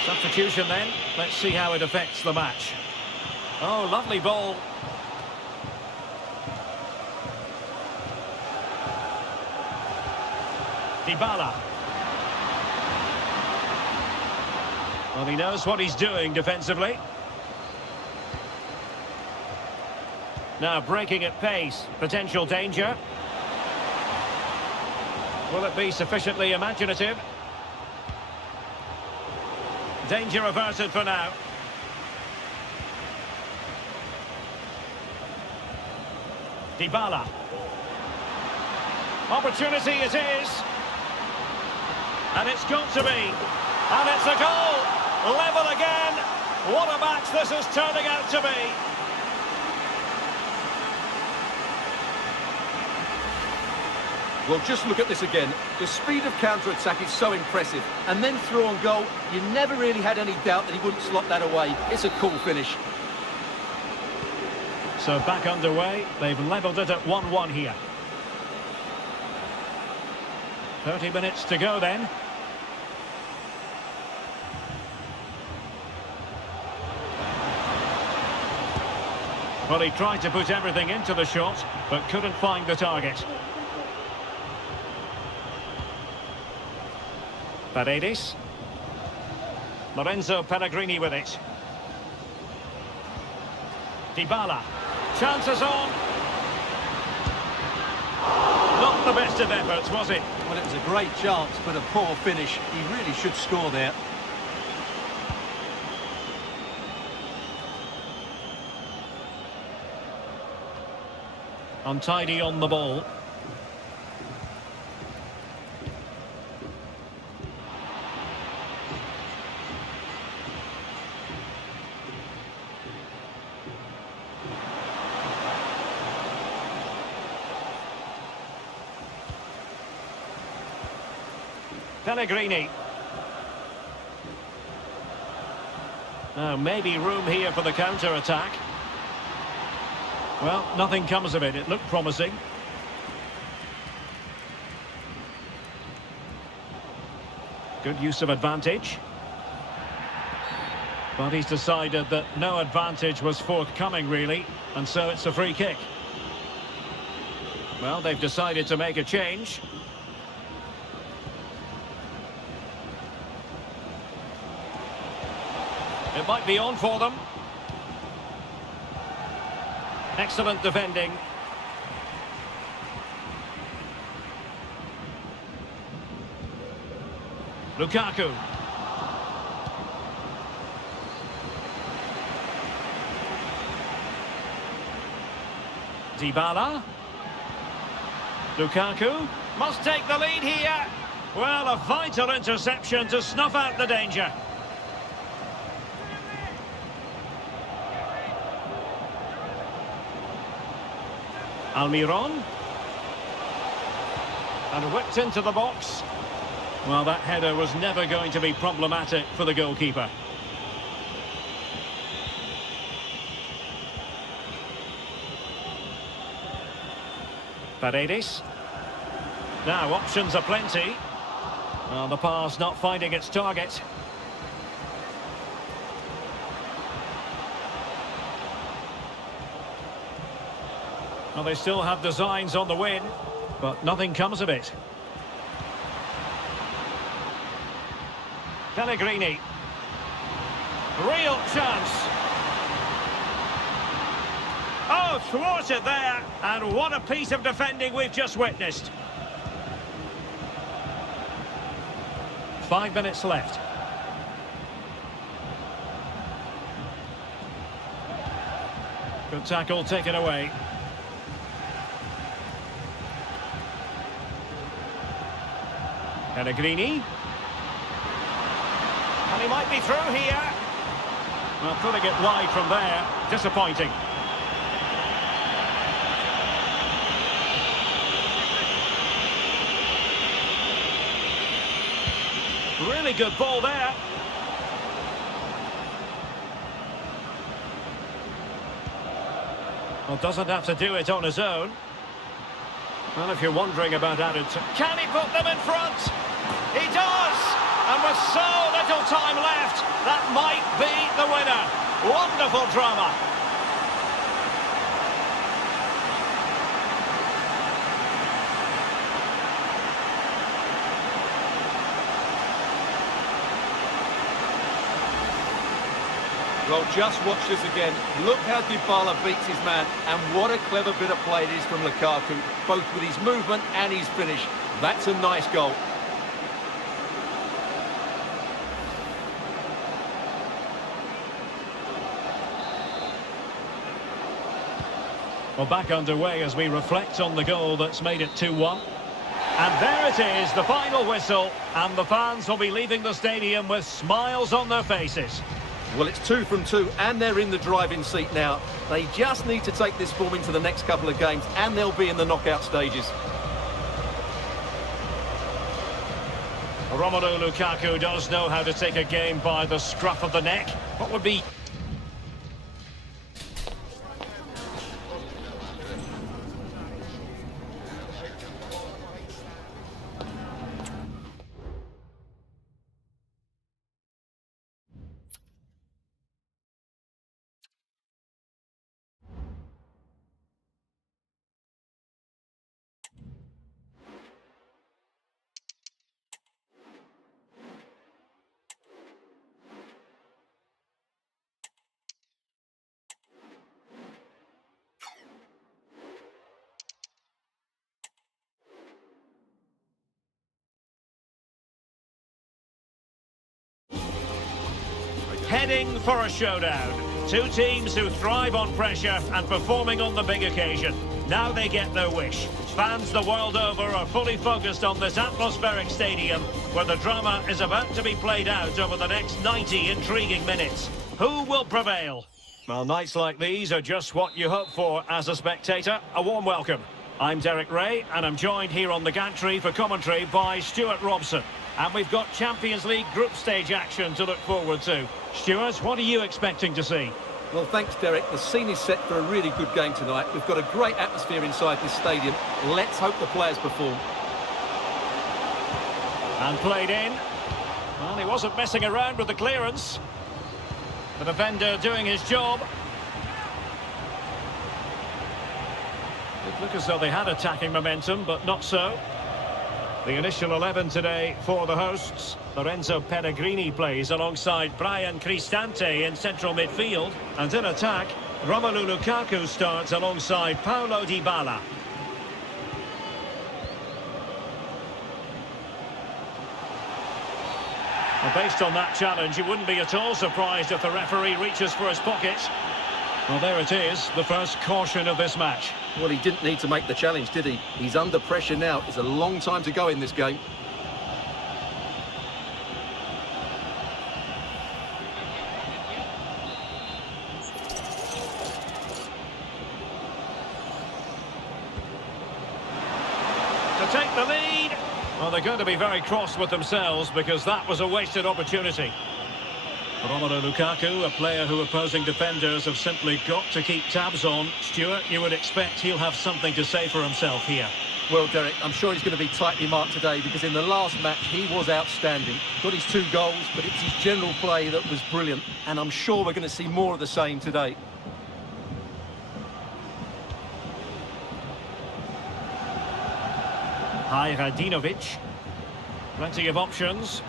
Substitution then. Let's see how it affects the match. Oh, lovely ball. Dybala. Well, he knows what he's doing defensively. Now breaking at pace, potential danger. Will it be sufficiently imaginative? Danger averted for now. Dybala. Opportunity it is. And it's got to be. And it's a goal. Level again. What a match this is turning out to be. Well, just look at this again. The speed of counter-attack is so impressive. And then through on goal, you never really had any doubt that he wouldn't slot that away. It's a cool finish. So back underway. They've levelled it at 1-1 here. 30 minutes to go then. Well, he tried to put everything into the shot, but couldn't find the target. Paredes. Lorenzo Pellegrini with it. Dybala. Chances on. Not the best of efforts, was it? Well, it was a great chance, but a poor finish. He really should score there. Untidy on the ball. Pellegrini. Now, maybe room here for the counter-attack. Well, nothing comes of it. It looked promising. Good use of advantage. But he's decided that no advantage was forthcoming, really, and so it's a free kick. Well, they've decided to make a change. It might be on for them. Excellent defending. Lukaku. Dybala. Lukaku must take the lead here. Well, a vital interception to snuff out the danger. Almiron. And whipped into the box. Well, that header was never going to be problematic for the goalkeeper. Paredes. Now, options are plenty. Well, the pass not finding its target. Well, they still have designs on the win, but nothing comes of it. Pellegrini. Real chance. Oh, thwarted there. And what a piece of defending we've just witnessed. 5 minutes left. Good tackle taken away. Pellegrini. And he might be through here. Well, putting it wide from there. Disappointing. Really good ball there. Well, doesn't have to do it on his own. Well, if you're wondering about added... Can he put them in front? He does! And with so little time left, that might be the winner. Wonderful drama. Well, just watch this again. Look how Dybala beats his man, and what a clever bit of play it is from Lukaku, both with his movement and his finish. That's a nice goal. Well, back underway as we reflect on the goal that's made it 2-1. And there it is, the final whistle, and the fans will be leaving the stadium with smiles on their faces. Well, it's 2 from 2, and they're in the driving seat now. They just need to take this form into the next couple of games, and they'll be in the knockout stages. Romelu Lukaku does know how to take a game by the scruff of the neck. What would be... Heading for a showdown. Two teams who thrive on pressure and performing on the big occasion. Now they get their wish. Fans the world over are fully focused on this atmospheric stadium where the drama is about to be played out over the next 90 intriguing minutes. Who will prevail? Well, nights like these are just what you hope for as a spectator. A warm welcome. I'm Derek Ray, and I'm joined here on the gantry for commentary by Stuart Robson. And we've got Champions League group stage action to look forward to. Stuart, what are you expecting to see? Well, thanks, Derek. The scene is set for a really good game tonight. We've got a great atmosphere inside this stadium. Let's hope the players perform. And played in. Well, he wasn't messing around with the clearance. The defender doing his job. It looked as though they had attacking momentum, but not so. The initial 11 today for the hosts. Lorenzo Pellegrini plays alongside Brian Cristante in central midfield. And in attack, Romelu Lukaku starts alongside Paulo Dybala. Well, based on that challenge, you wouldn't be at all surprised if the referee reaches for his pocket. Well, there it is, the first caution of this match. Well, he didn't need to make the challenge, did he? He's under pressure now. It's a long time to go in this game. To take the lead, Well, they're going to be very cross with themselves because that was a wasted opportunity. Romelu Lukaku, a player who opposing defenders have simply got to keep tabs on. Stuart, you would expect he'll have something to say for himself here. Well, Derek, I'm sure he's going to be tightly marked today because in the last match he was outstanding. Got his 2 goals, but it was his general play that was brilliant. And I'm sure we're going to see more of the same today. Radinovic. Plenty of options.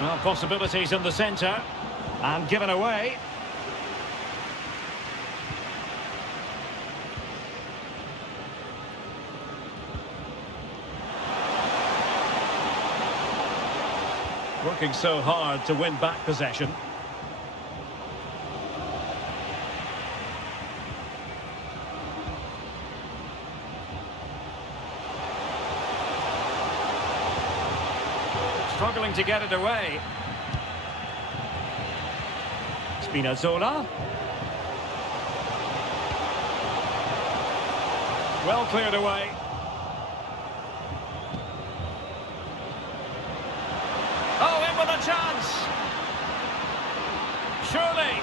Well, possibilities in the centre. And given away. Working so hard to win back possession. Struggling to get it away. Spinazzola. Well cleared away. Oh, in with a chance. Surely.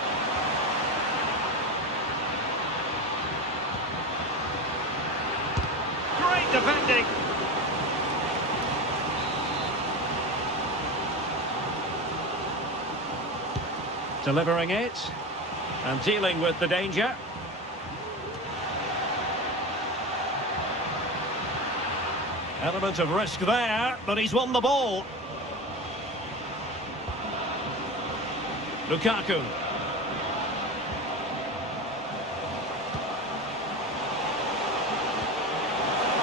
Great defending. Delivering it and dealing with the danger. Element of risk there, but he's won the ball. Lukaku.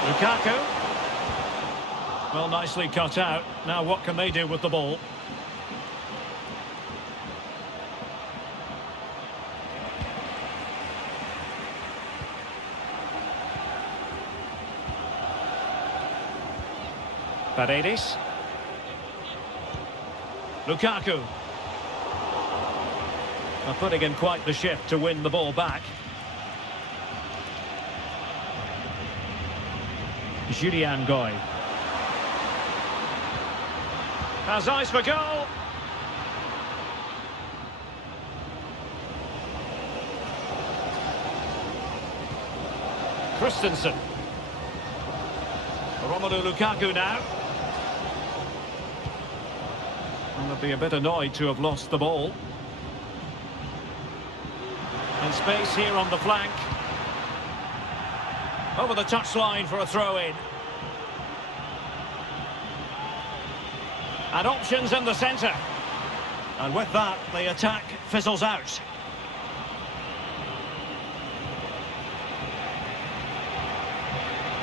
Lukaku. Well, nicely cut out. Now what can they do with the ball? Paredes. Lukaku. Putting in quite the shift to win the ball back. Julian Goy. Has eyes for goal. Christensen. Romelu Lukaku now. And they'll be a bit annoyed to have lost the ball. And space here on the flank. Over the touchline for a throw-in. And options in the centre. And with that, the attack fizzles out.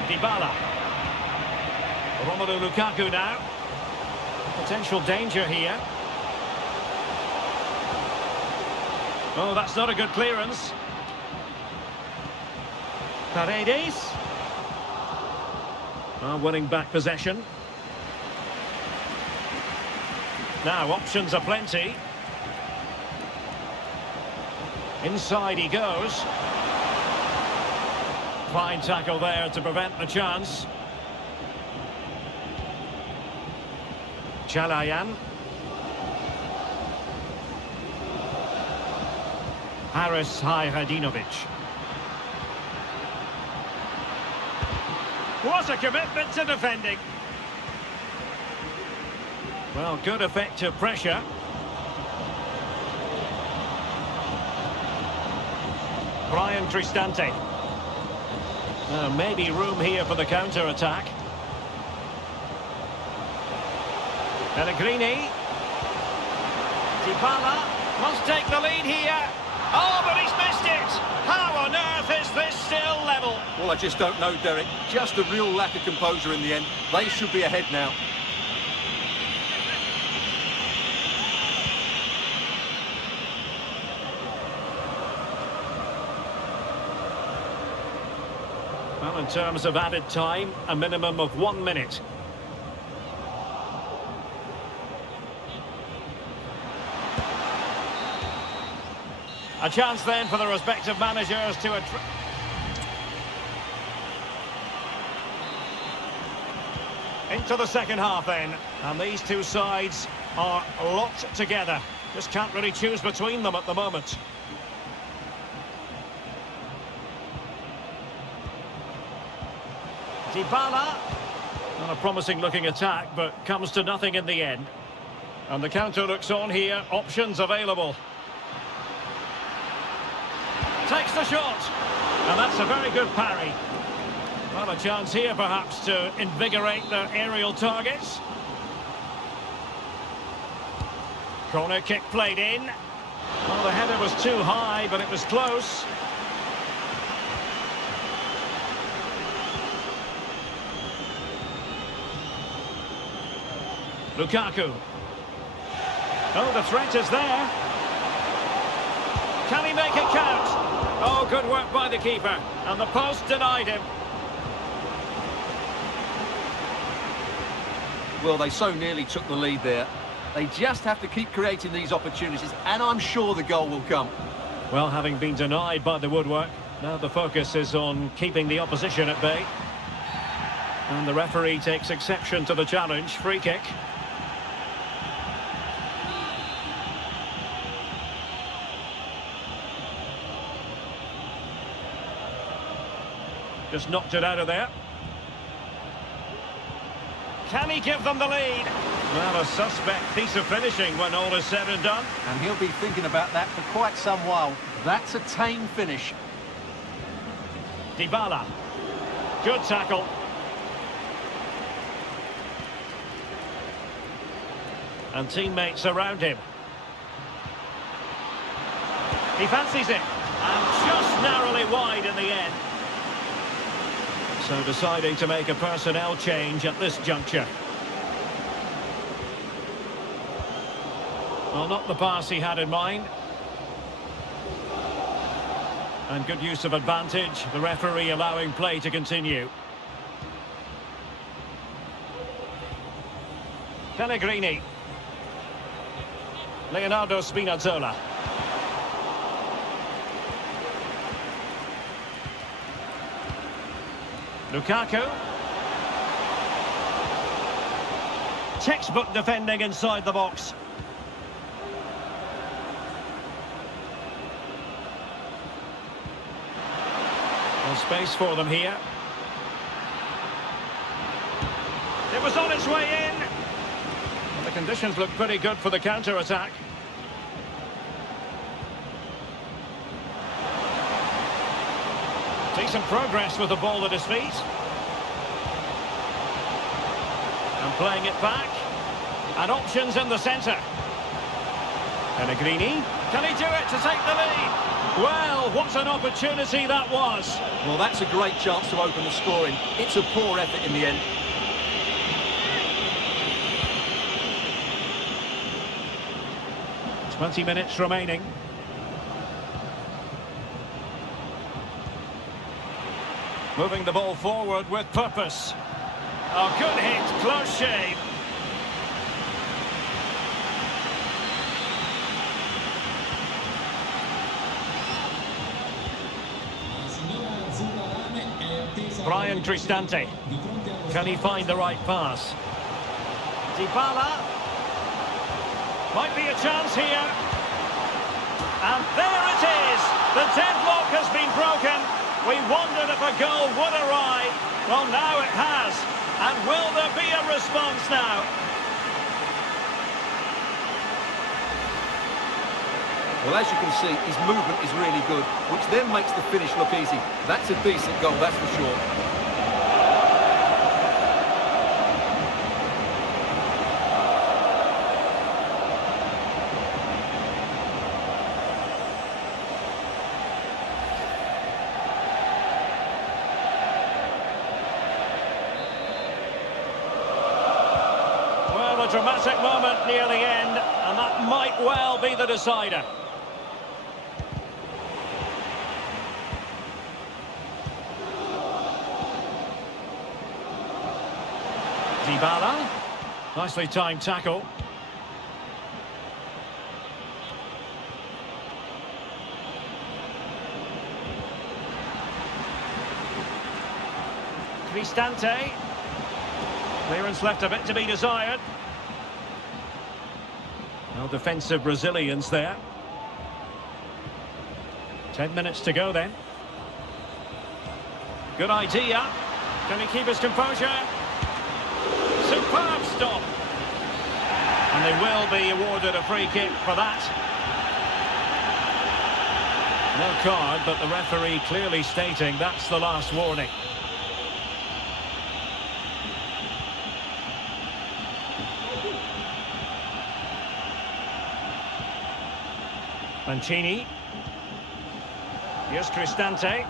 Dybala. Romelu Lukaku now. Potential danger here. Oh, that's not a good clearance. Paredes. Winning back possession. Now, options are plenty. Inside he goes. Fine tackle there to prevent the chance. Chalayan. Radinovic. What a commitment to defending. Well, good effective pressure. Brian Cristante. Maybe room here for the counter-attack. Pellegrini. Dybala must take the lead here. Oh, but he's missed it! How on earth is this still level? Well, I just don't know, Derek. Just a real lack of composure in the end. They should be ahead now. Well, in terms of added time, a minimum of 1 minute. A chance then for the respective managers to... On to the second half then. And these two sides are locked together. Just can't really choose between them at the moment. Dybala. Not a promising looking attack, but comes to nothing in the end. And the counter looks on here. Options available. Takes the shot. And that's a very good parry. Well, a chance here perhaps to invigorate their aerial targets. Corner kick played in. Well, the header was too high, but it was close. Lukaku. Oh, the threat is there. Can he make it count? Oh, good work by the keeper. And the post denied him. Well, they so nearly took the lead there. They just have to keep creating these opportunities, and I'm sure the goal will come. Well, having been denied by the woodwork, now the focus is on keeping the opposition at bay. And the referee takes exception to the challenge. Free kick. Just knocked it out of there. Can he give them the lead? Well, a suspect piece of finishing when all is said and done. And he'll be thinking about that for quite some while. That's a tame finish. Dybala. Good tackle. And teammates around him. He fancies it. And just narrowly wide in the end. So deciding to make a personnel change at this juncture. Well, not the pass he had in mind. And good use of advantage. The referee allowing play to continue. Pellegrini. Leonardo Spinazzola. Lukaku. Textbook defending inside the box. Well, space for them here. It was on its way in. Well, the conditions look pretty good for the counter-attack. Decent progress with the ball at his feet. And playing it back. And options in the centre. Pellegrini. Can he do it to take the lead? Well, what an opportunity that was. Well, that's a great chance to open the scoring. It's a poor effort in the end. "20 minutes remaining. Moving the ball forward with purpose. Oh, good hit, close shave. Brian Cristante. Can he find the right pass? Dybala. Might be a chance here. And there it is! The deadlock has been broken. We wondered if a goal would arrive. Well, now it has. And will there be a response now? Well, as you can see, his movement is really good, which then makes the finish look easy. That's a decent goal, that's for sure. Well, a dramatic moment near the end, and that might well be the decider. Dybala. Nicely timed tackle. Cristante. Clearance left a bit to be desired. No defensive resilience there. 10 minutes to go then. Good idea. Can he keep his composure? Superb stop. And they will be awarded a free kick for that. No card, but the referee clearly stating that's the last warning. Mancini. Here's Cristante.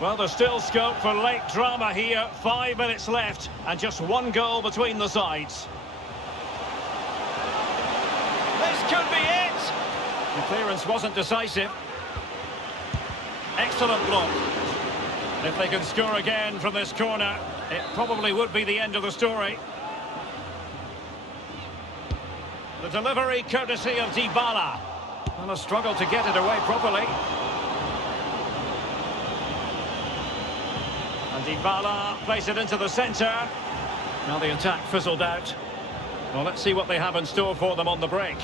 Well, there's still scope for late drama here. 5 minutes left and just one goal between the sides. This could be it! The clearance wasn't decisive. Excellent block. If they can score again from this corner, it probably would be the end of the story. The delivery courtesy of Dybala. And a struggle to get it away properly. And Dybala plays it into the centre. Now the attack fizzled out. Well, let's see what they have in store for them on the break.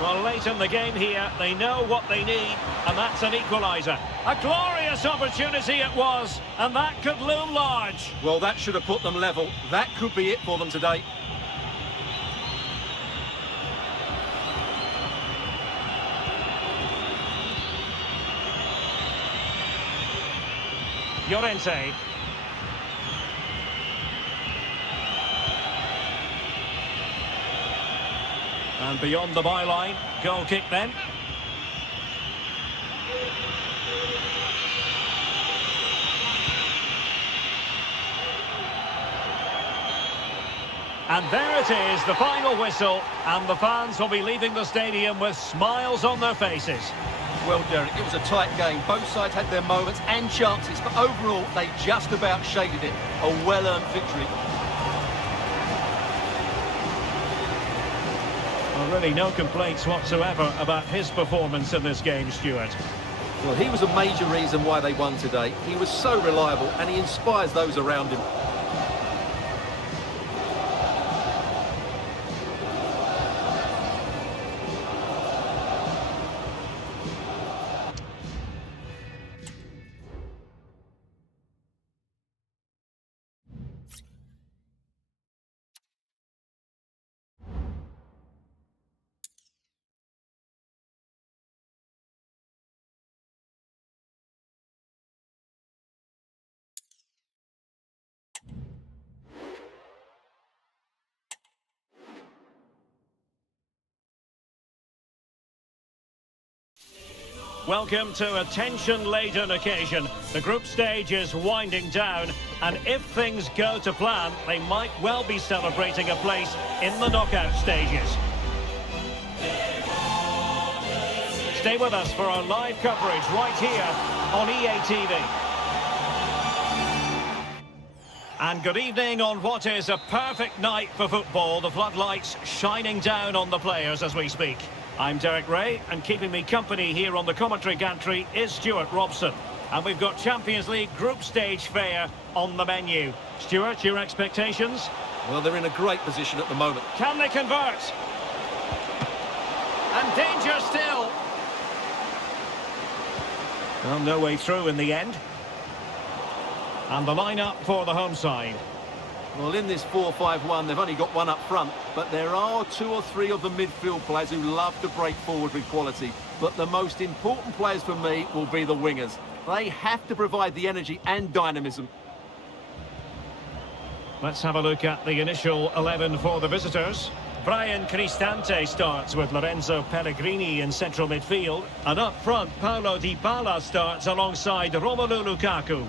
Well, late in the game here, they know what they need, and that's an equaliser. A glorious opportunity it was, and that could loom large. Well, that should have put them level. That could be it for them today. Llorente. And beyond the byline, goal kick then. And there it is, the final whistle, and the fans will be leaving the stadium with smiles on their faces. Well, Derek, it was a tight game. Both sides had their moments and chances, but overall, they just about shaded it. A well-earned victory. Well, really no complaints whatsoever about his performance in this game, Stuart. Well, he was a major reason why they won today. He was so reliable, and he inspires those around him. Welcome to a tension-laden occasion. The group stage is winding down, and if things go to plan, they might well be celebrating a place in the knockout stages. Stay with us for our live coverage right here on EA TV. And good evening on what is a perfect night for football. The floodlights shining down on the players as we speak. I'm Derek Ray, and keeping me company here on the commentary gantry is Stuart Robson. And we've got Champions League group stage fare on the menu. Stuart, your expectations? Well, they're in a great position at the moment. Can they convert? And danger still. Well, no way through in the end. And the lineup for the home side. Well, in this 4-5-1, they've only got one up front, but there are 2 or 3 of the midfield players who love to break forward with quality. But the most important players for me will be the wingers. They have to provide the energy and dynamism. Let's have a look at the initial 11 for the visitors. Brian Cristante starts with Lorenzo Pellegrini in central midfield. And up front, Paulo Dybala starts alongside Romelu Lukaku.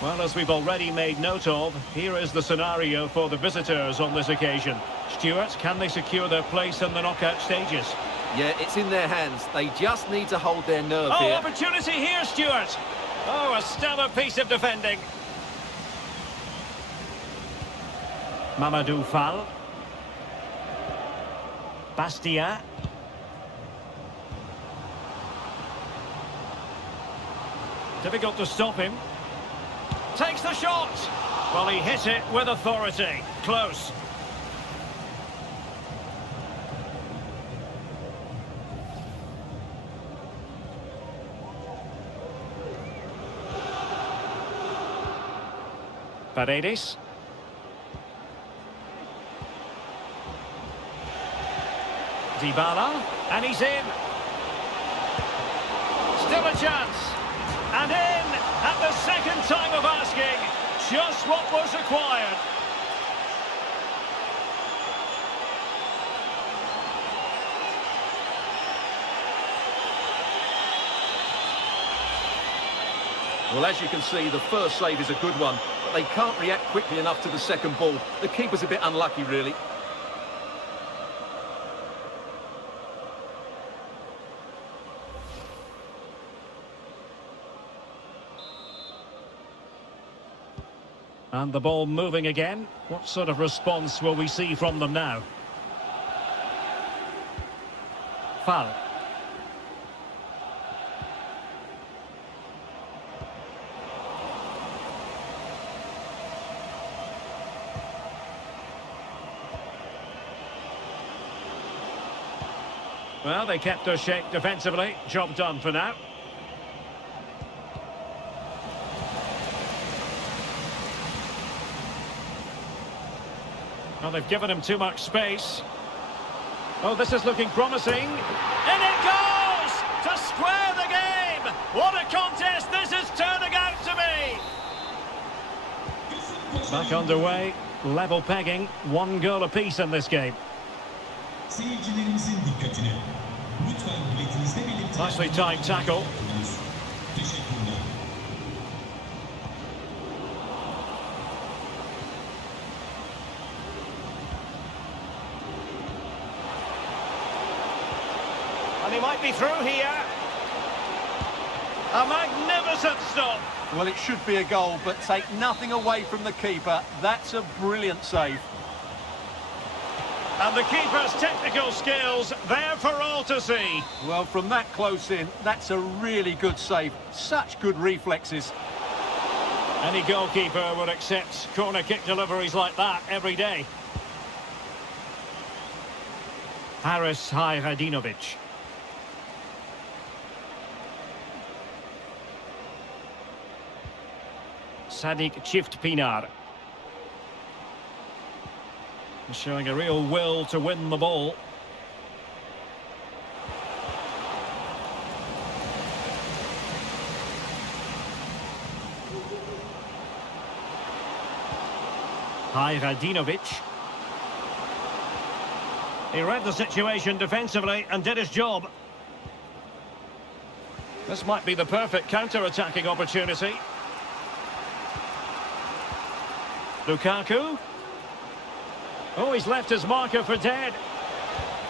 Well, as we've already made note of, here is the scenario for the visitors on this occasion. Stuart, can they secure their place in the knockout stages? Yeah, it's in their hands. They just need to hold their nerve here. Opportunity here, Stuart! Oh, a stellar piece of defending. Mamadou Fall. Bastien. Difficult to stop him. Takes the shot. Well, he hit it with authority. Close. Paredes. Dybala, and he's in. Still a chance. And in at the second time of asking. Just what was required. Well, as you can see, the first save is a good one, but they can't react quickly enough to the second ball. The keeper's a bit unlucky, really. And the ball moving again. What sort of response will we see from them now? Foul. Well, they kept their shape defensively. Job done for now. Well, they've given him too much space. Oh, this is looking promising. In it goes! To square the game! What a contest this is turning out to be! Back underway. Level pegging. 1 goal apiece in this game. Seyircilerimizin dikkatine. Lütfen biletinizde belirtilen... Nicely timed tackle. Teşekkürler. And he might be through here. A magnificent stop. Well, it should be a goal, but take nothing away from the keeper. That's a brilliant save. And the keeper's technical skills there for all to see. Well, from that close in, that's a really good save. Such good reflexes. Any goalkeeper would accept corner kick deliveries like that every day. Haris Hayradinovic. Sadiq Çiftpınar. Showing a real will to win the ball. Hayradinovic. He read the situation defensively and did his job. This might be the perfect counter-attacking opportunity. Lukaku. Oh, he's left his marker for dead.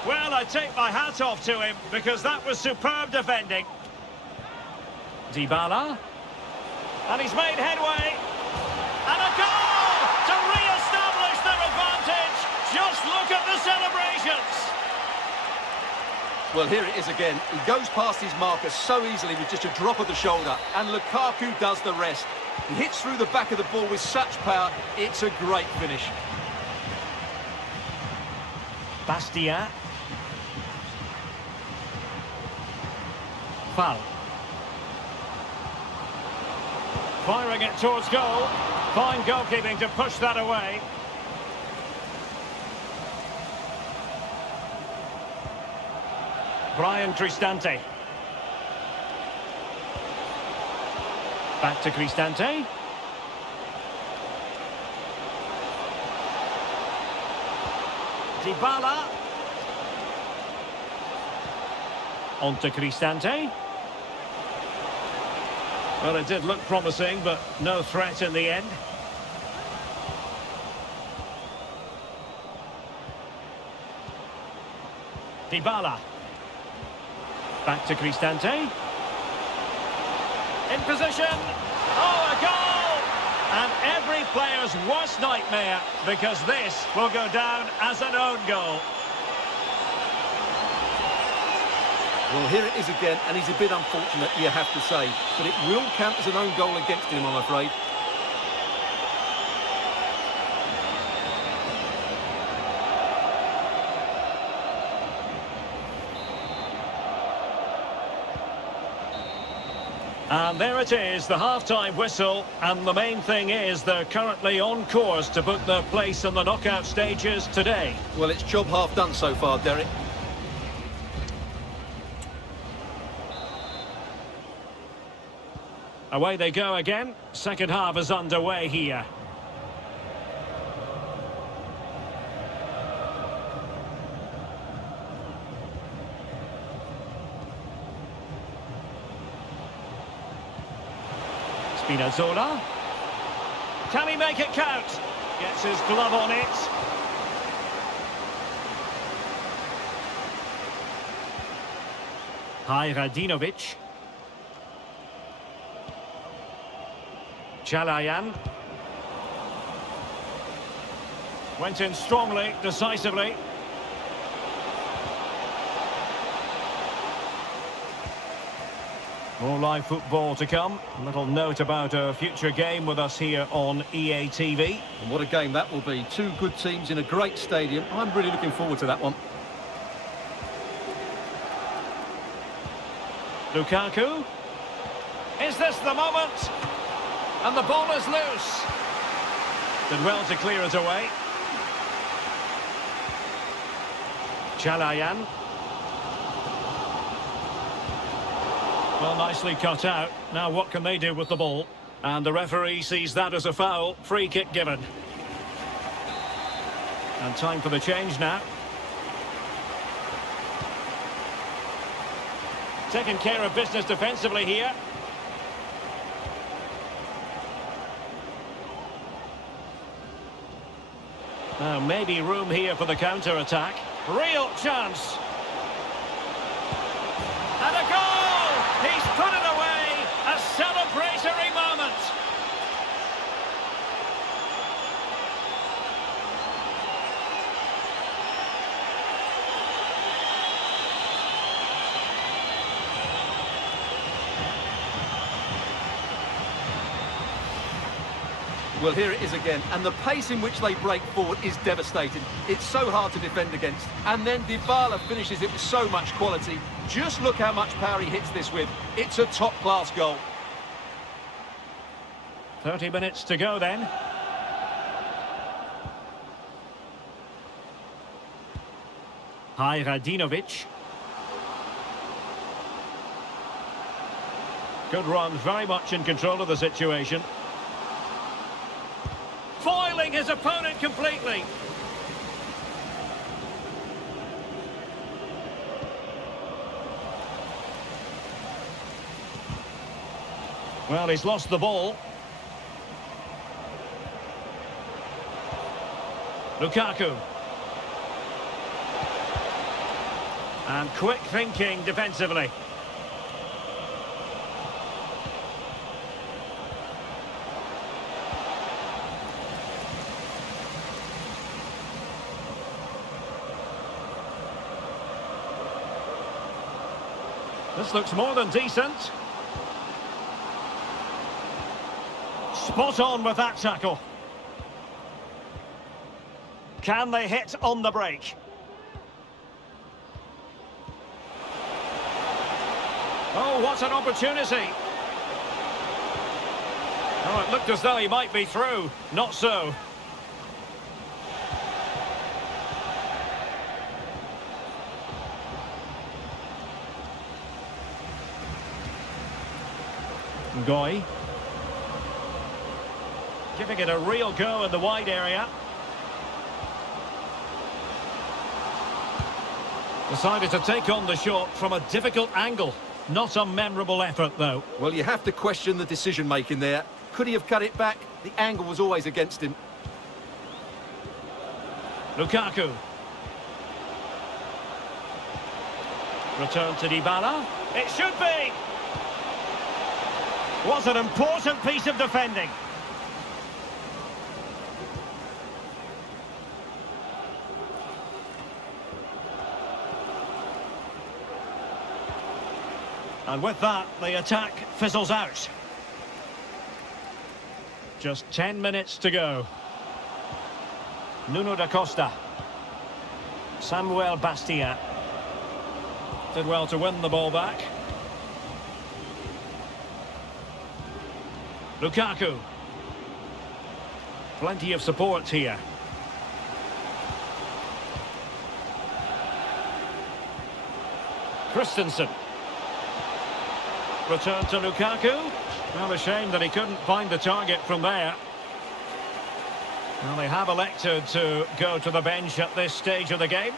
Well, I take my hat off to him because that was superb defending. Dybala. And he's made headway. And a goal to re-establish their advantage. Just look at the celebrations. Well, here it is again. He goes past his marker so easily with just a drop of the shoulder, and Lukaku does the rest. He hits through the back of the ball with such power. It's a great finish. Bastia. Foul. Firing it towards goal. Fine goalkeeping to push that away. Brian Cristante. Back to Cristante. Dybala. On to Cristante. Well, it did look promising, but no threat in the end. Dybala. Back to Cristante. In position. Oh, a goal! And every player's worst nightmare, because this will go down as an own goal. Well, here it is again, and he's a bit unfortunate, you have to say. But it will count as an own goal against him, I'm afraid. And there it is, the half-time whistle, and the main thing is they're currently on course to book their place in the knockout stages today. Well, it's job half done so far, Derek. Away they go again. Second half is underway here. Spinazzola. Can he make it count? Gets his glove on it. Hajradinovic. Chalayan. Went in strongly, decisively. More live football to come. A little note about a future game with us here on EA TV. And what a game that will be. Two good teams in a great stadium. I'm really looking forward to that one. Lukaku. Is this the moment? And the ball is loose. Did well to clear it away. Chalayan. Well, nicely cut out. Now what can they do with the ball? And the referee sees that as a foul. Free kick given. And time for the change now. Taking care of business defensively here. Now maybe room here for the counter-attack. Real chance. And a goal! He's put it away! A celebratory moment! Well, here it is again, and the pace in which they break forward is devastating. It's so hard to defend against. And then Dybala finishes it with so much quality. Just look how much power he hits this with. It's a top-class goal. 30 minutes to go then. Hajradinovic. Good run, very much in control of the situation. Foiling his opponent completely. Well, he's lost the ball. Lukaku. And quick thinking defensively. This looks more than decent. Spot on with that tackle. Can they hit on the break? Oh, what an opportunity. Oh, it looked as though he might be through. Not so. Goy. Giving it a real go in the wide area. Decided to take on the shot from a difficult angle. Not a memorable effort, though. Well, you have to question the decision-making there. Could he have cut it back? The angle was always against him. Lukaku. Return to Dybala. It should be! Was an important piece of defending. And with that, the attack fizzles out. Just 10 minutes to go. Nuno da Costa. Samuel Bastia. Did well to win the ball back. Lukaku. Plenty of support here. Christensen. Return to Lukaku. Well, a shame that he couldn't find the target from there. Well, they have elected to go to the bench at this stage of the game.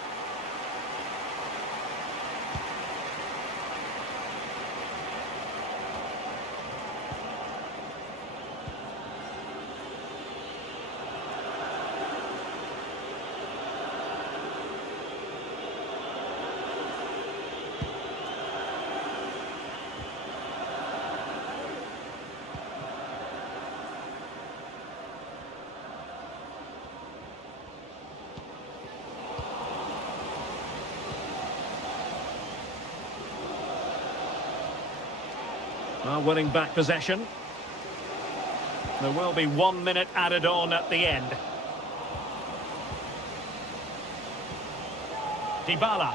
Well, winning back possession. There will be 1 minute added on at the end. Dybala.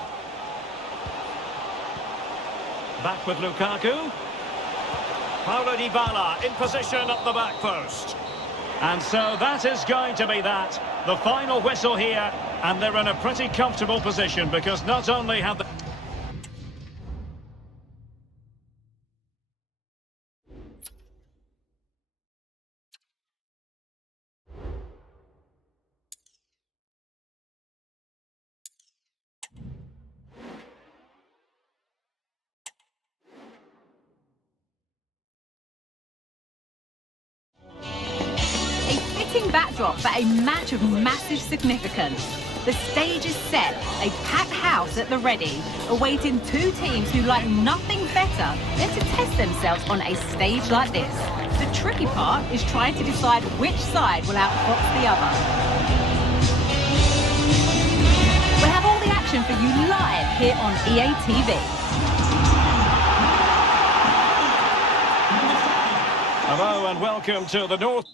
Back with Lukaku. Paulo Dybala in position at the back post. And so that is going to be that. The final whistle here, and they're in a pretty comfortable position because not only have they... backdrop for a match of massive significance. The stage is set, a packed house at the ready, awaiting two teams who like nothing better than to test themselves on a stage like this. The tricky part is trying to decide which side will outfox the other. We'll have all the action for you live here on EA TV. Hello and welcome to the North.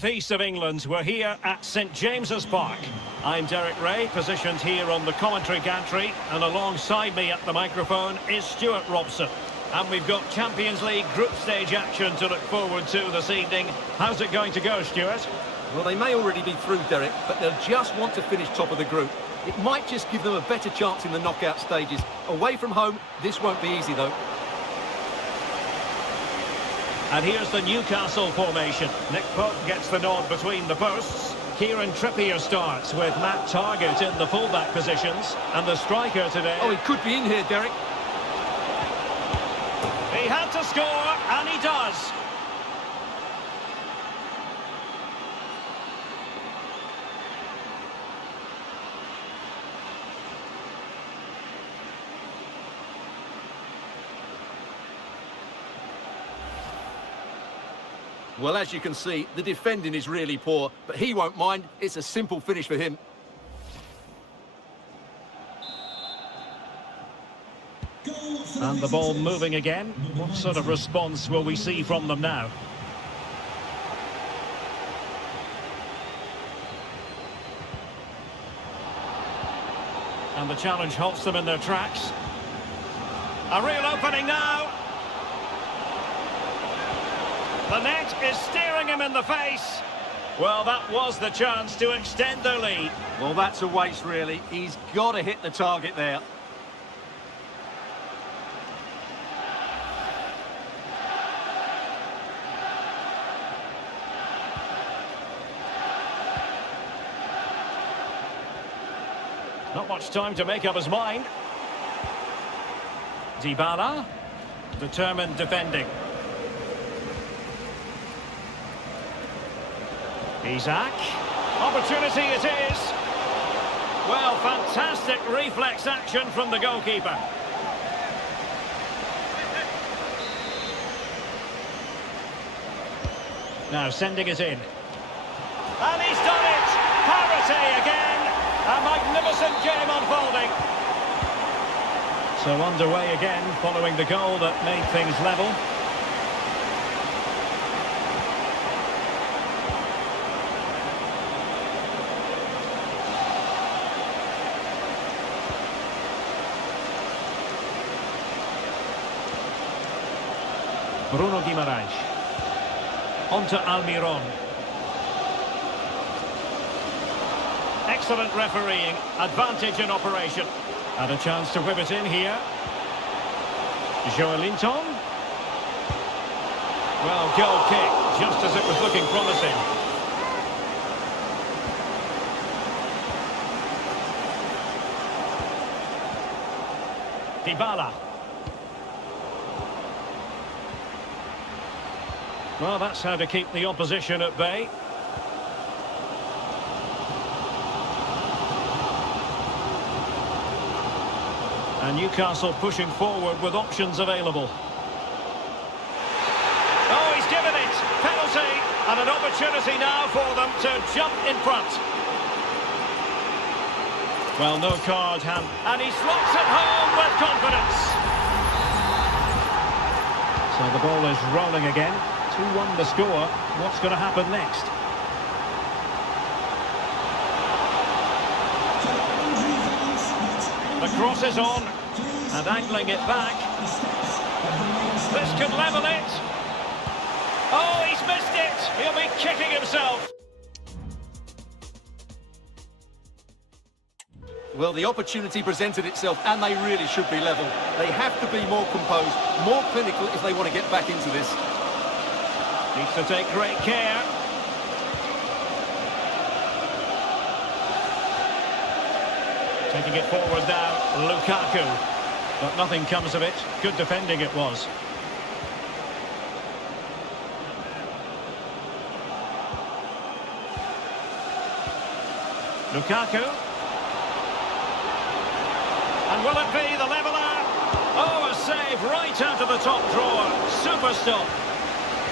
Piece of England. We're here at St James's Park. I'm Derek Ray, positioned here on the commentary gantry, and alongside me at the microphone is Stuart Robson. And we've got Champions League group stage action to look forward to this evening. How's it going to go, Stuart? Well, they may already be through, Derek, but they'll just want to finish top of the group. It might just give them a better chance in the knockout stages. Away from home, this won't be easy, though. And here's the Newcastle formation. Nick Pope gets the nod between the posts. Kieran Trippier starts with Matt Targett in the fullback positions. And the striker today... Oh, he could be in here, Derek. He had to score, and he does. Well, as you can see, the defending is really poor, but he won't mind. It's a simple finish for him. And the ball moving again. What sort of response will we see from them now? And the challenge halts them in their tracks. A real opening now. The net is staring him in the face. Well, that was the chance to extend their lead. Well, that's a waste, really. He's got to hit the target there. Not much time to make up his mind. Dybala, determined defending. Isaac. Opportunity it is. Well, fantastic reflex action from the goalkeeper. Now sending it in. And he's done it! Parity again! A magnificent game unfolding. So underway again following the goal that made things level. Bruno Guimaraes. On to Almiron. Excellent refereeing, advantage in operation. And a chance to whip it in here. Joelinton. Well, goal kick, just as it was looking promising. Dybala. Well, that's how to keep the opposition at bay. And Newcastle pushing forward with options available. Oh, he's given it! Penalty! And an opportunity now for them to jump in front. Well, no card, and he slots it home with confidence. So the ball is rolling again. 2-1 the score. What's going to happen next? The cross is on, and angling it back. This could level it. Oh, he's missed it. He'll be kicking himself. Well, the opportunity presented itself, and they really should be level. They have to be more composed, more clinical if they want to get back into this. Needs to take great care. Taking it forward now, Lukaku. But nothing comes of it. Good defending it was. Lukaku. And will it be the leveller? Oh, a save right out of the top drawer. Super stop.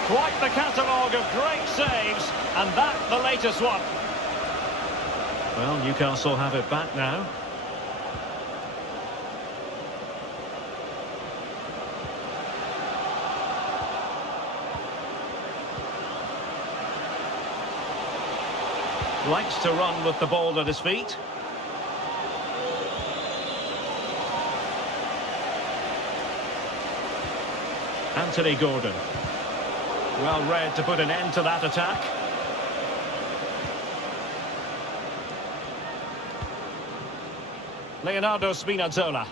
Quite the catalogue of great saves, and that the latest one. Well, Newcastle have it back now. Likes to run with the ball at his feet. Anthony Gordon. Well read to put an end to that attack. Leonardo Spinazzola.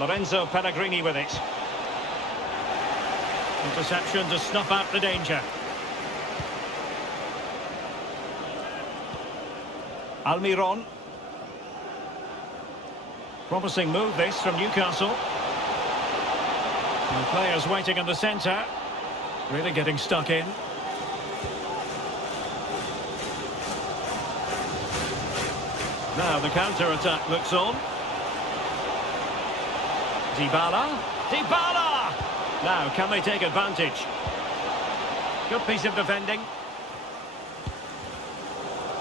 Lorenzo Pellegrini with it. Interception to snuff out the danger. Almiron. Promising move this from Newcastle. And players waiting in the centre. Really getting stuck in. Now the counter-attack looks on. Dybala. Dybala! Now, can they take advantage? Good piece of defending.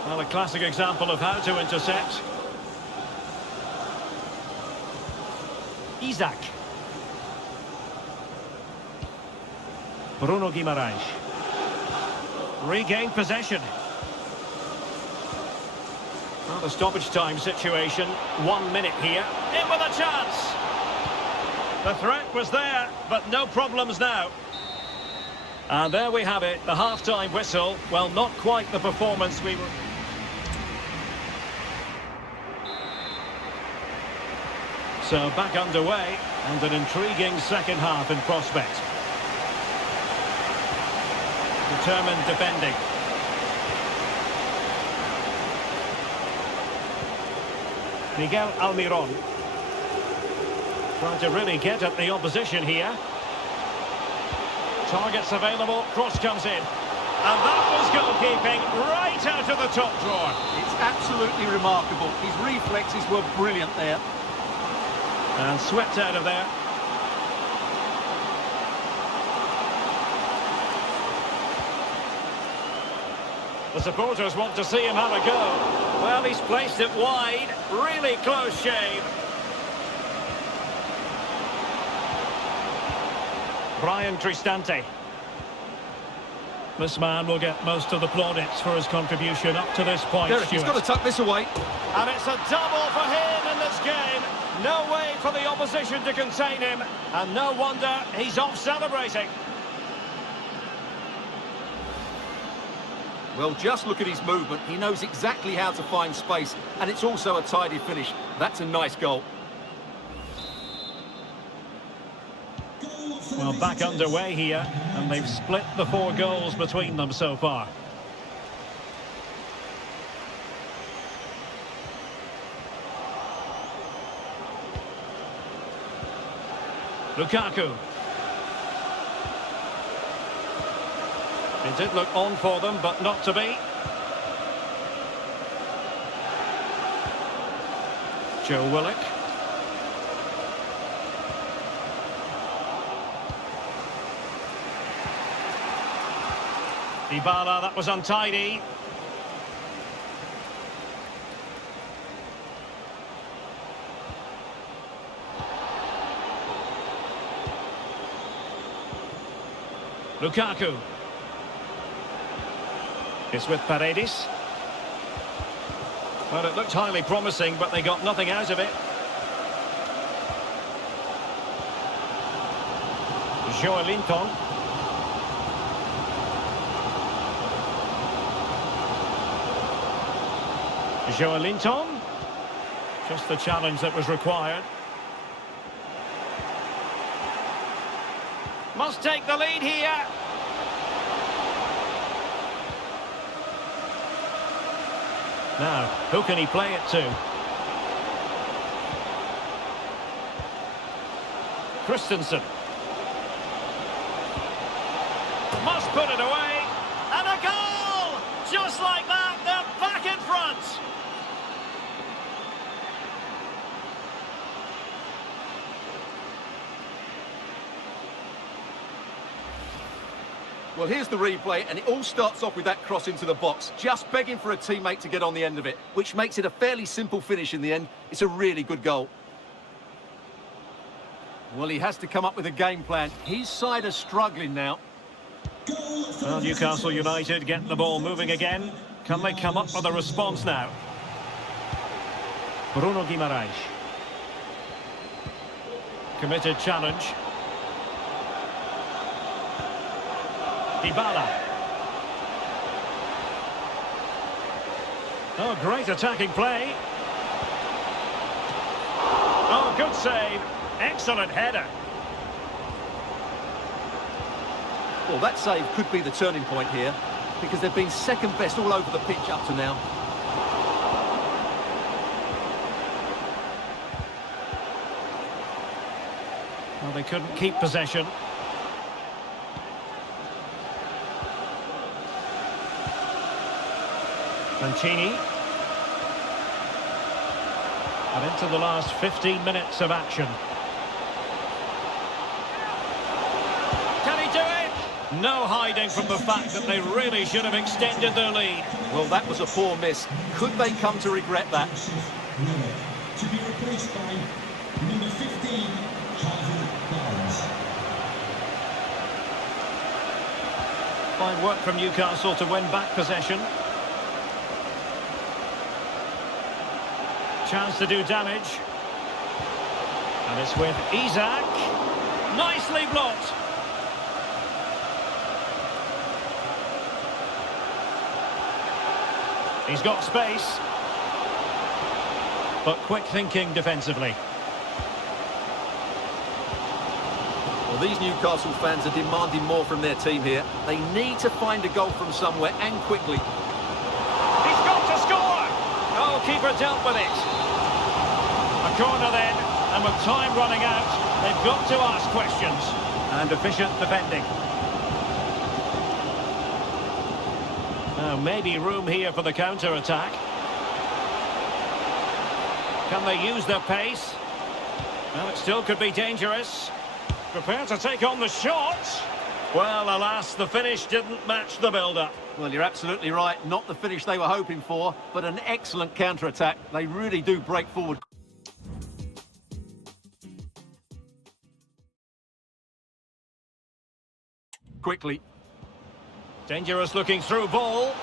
Well, a classic example of how to intercept. Isaac. Bruno Guimaraes. Regained possession. Well, the stoppage time situation. 1 minute here. In with a chance. The threat was there, but no problems now. And there we have it, the half-time whistle. Well, not quite the performance we were... So back underway, and an intriguing second half in prospect. Determined defending. Miguel Almiron. Trying to really get at the opposition here. Targets available, cross comes in. And that was goalkeeping right out of the top drawer. It's absolutely remarkable. His reflexes were brilliant there. And swept out of there. The supporters want to see him have a go. Well, he's placed it wide. Really close shave. Brian Cristante. This man will get most of the plaudits for his contribution up to this point, Derek, he's got to tuck this away. And it's a double for him in this game. No way for the opposition to contain him. And no wonder he's off celebrating. Well, just look at his movement. He knows exactly how to find space, and it's also a tidy finish. That's a nice goal. Well, back underway here, and they've split the 4 goals between them so far. Lukaku. It did look on for them, but not to be. Joe Willock. Dybala, that was untidy. Lukaku. It's with Paredes. Well, it looked highly promising, but they got nothing out of it. Joelinton. Joelinton. Just the challenge that was required. Must take the lead here. Now, who can he play it to? Christensen. Must put it away. And a goal! Just like that, they're back in front. Well, here's the replay, and it all starts off with that cross into the box, just begging for a teammate to get on the end of it, which makes it a fairly simple finish in the end. It's a really good goal. Well, he has to come up with a game plan. His side are struggling now. Well, Newcastle United get the ball moving again. Can they come up with a response now? Bruno Guimaraes. Committed challenge. Dybala. Oh, great attacking play. Oh, good save. Excellent header. Well, that save could be the turning point here, because they've been second best all over the pitch up to now. Well, they couldn't keep possession. Mancini. And into the last 15 minutes of action. Can he do it? No hiding from the fact that they really should have extended their lead. Well, that was a poor miss. Could they come to regret that? To be replaced by number 15, Harvey Barnes. Fine work from Newcastle to win back possession. Chance to do damage. And it's with Isak. Nicely blocked. He's got space. But quick thinking defensively. Well, these Newcastle fans are demanding more from their team here. They need to find a goal from somewhere, and quickly. He's got to score! Goalkeeper dealt with it. A corner then, and with time running out, they've got to ask questions. And efficient defending. Now, maybe room here for the counter-attack. Can they use their pace? Well, it still could be dangerous. Prepared to take on the shot. Well, alas, the finish didn't match the build-up. Well, you're absolutely right. Not the finish they were hoping for, but an excellent counter-attack. They really do break forward. Quickly. Dangerous looking through ball.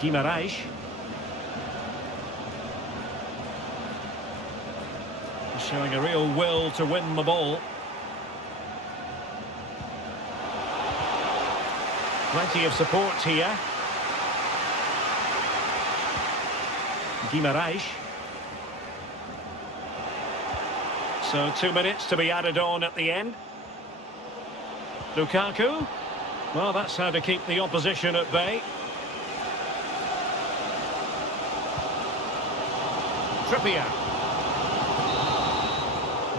Guimarães. Showing a real will to win the ball. Plenty of support here. Guimarães. So 2 minutes to be added on at the end. Lukaku. Well, that's how to keep the opposition at bay. Trippier.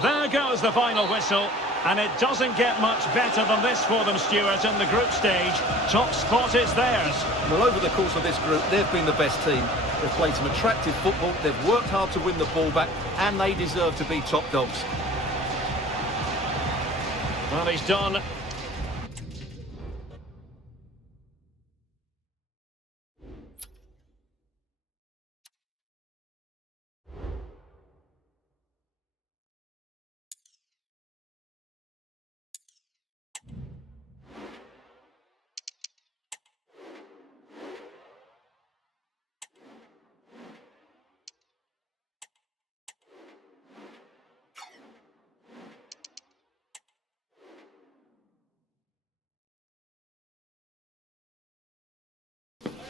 There goes the final whistle. And it doesn't get much better than this for them, Stuart, in the group stage. Top spot is theirs. Well, over the course of this group, they've been the best team. They've played some attractive football, they've worked hard to win the ball back, and they deserve to be top dogs. Well, he's done.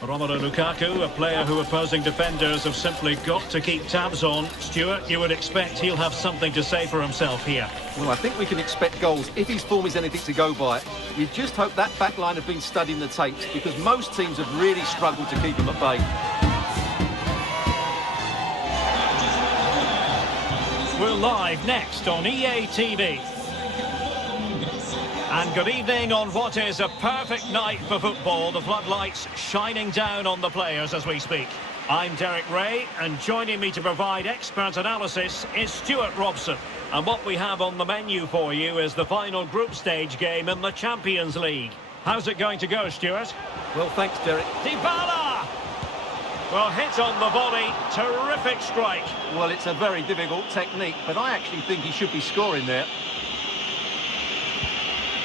Romelu Lukaku, a player who opposing defenders have simply got to keep tabs on. Stuart, you would expect he'll have something to say for himself here. Well, I think we can expect goals if his form is anything to go by. You just hope that back line have been studying the tapes, because most teams have really struggled to keep him at bay. We're live next on EA TV. And good evening on what is a perfect night for football. The floodlights shining down on the players as we speak. I'm Derek Ray, and joining me to provide expert analysis is Stuart Robson. And what we have on the menu for you is the final group stage game in the Champions League. How's it going to go, Stuart? Well, thanks, Derek. Dybala! Well, hit on the volley, terrific strike. Well, it's a very difficult technique, but I actually think he should be scoring there.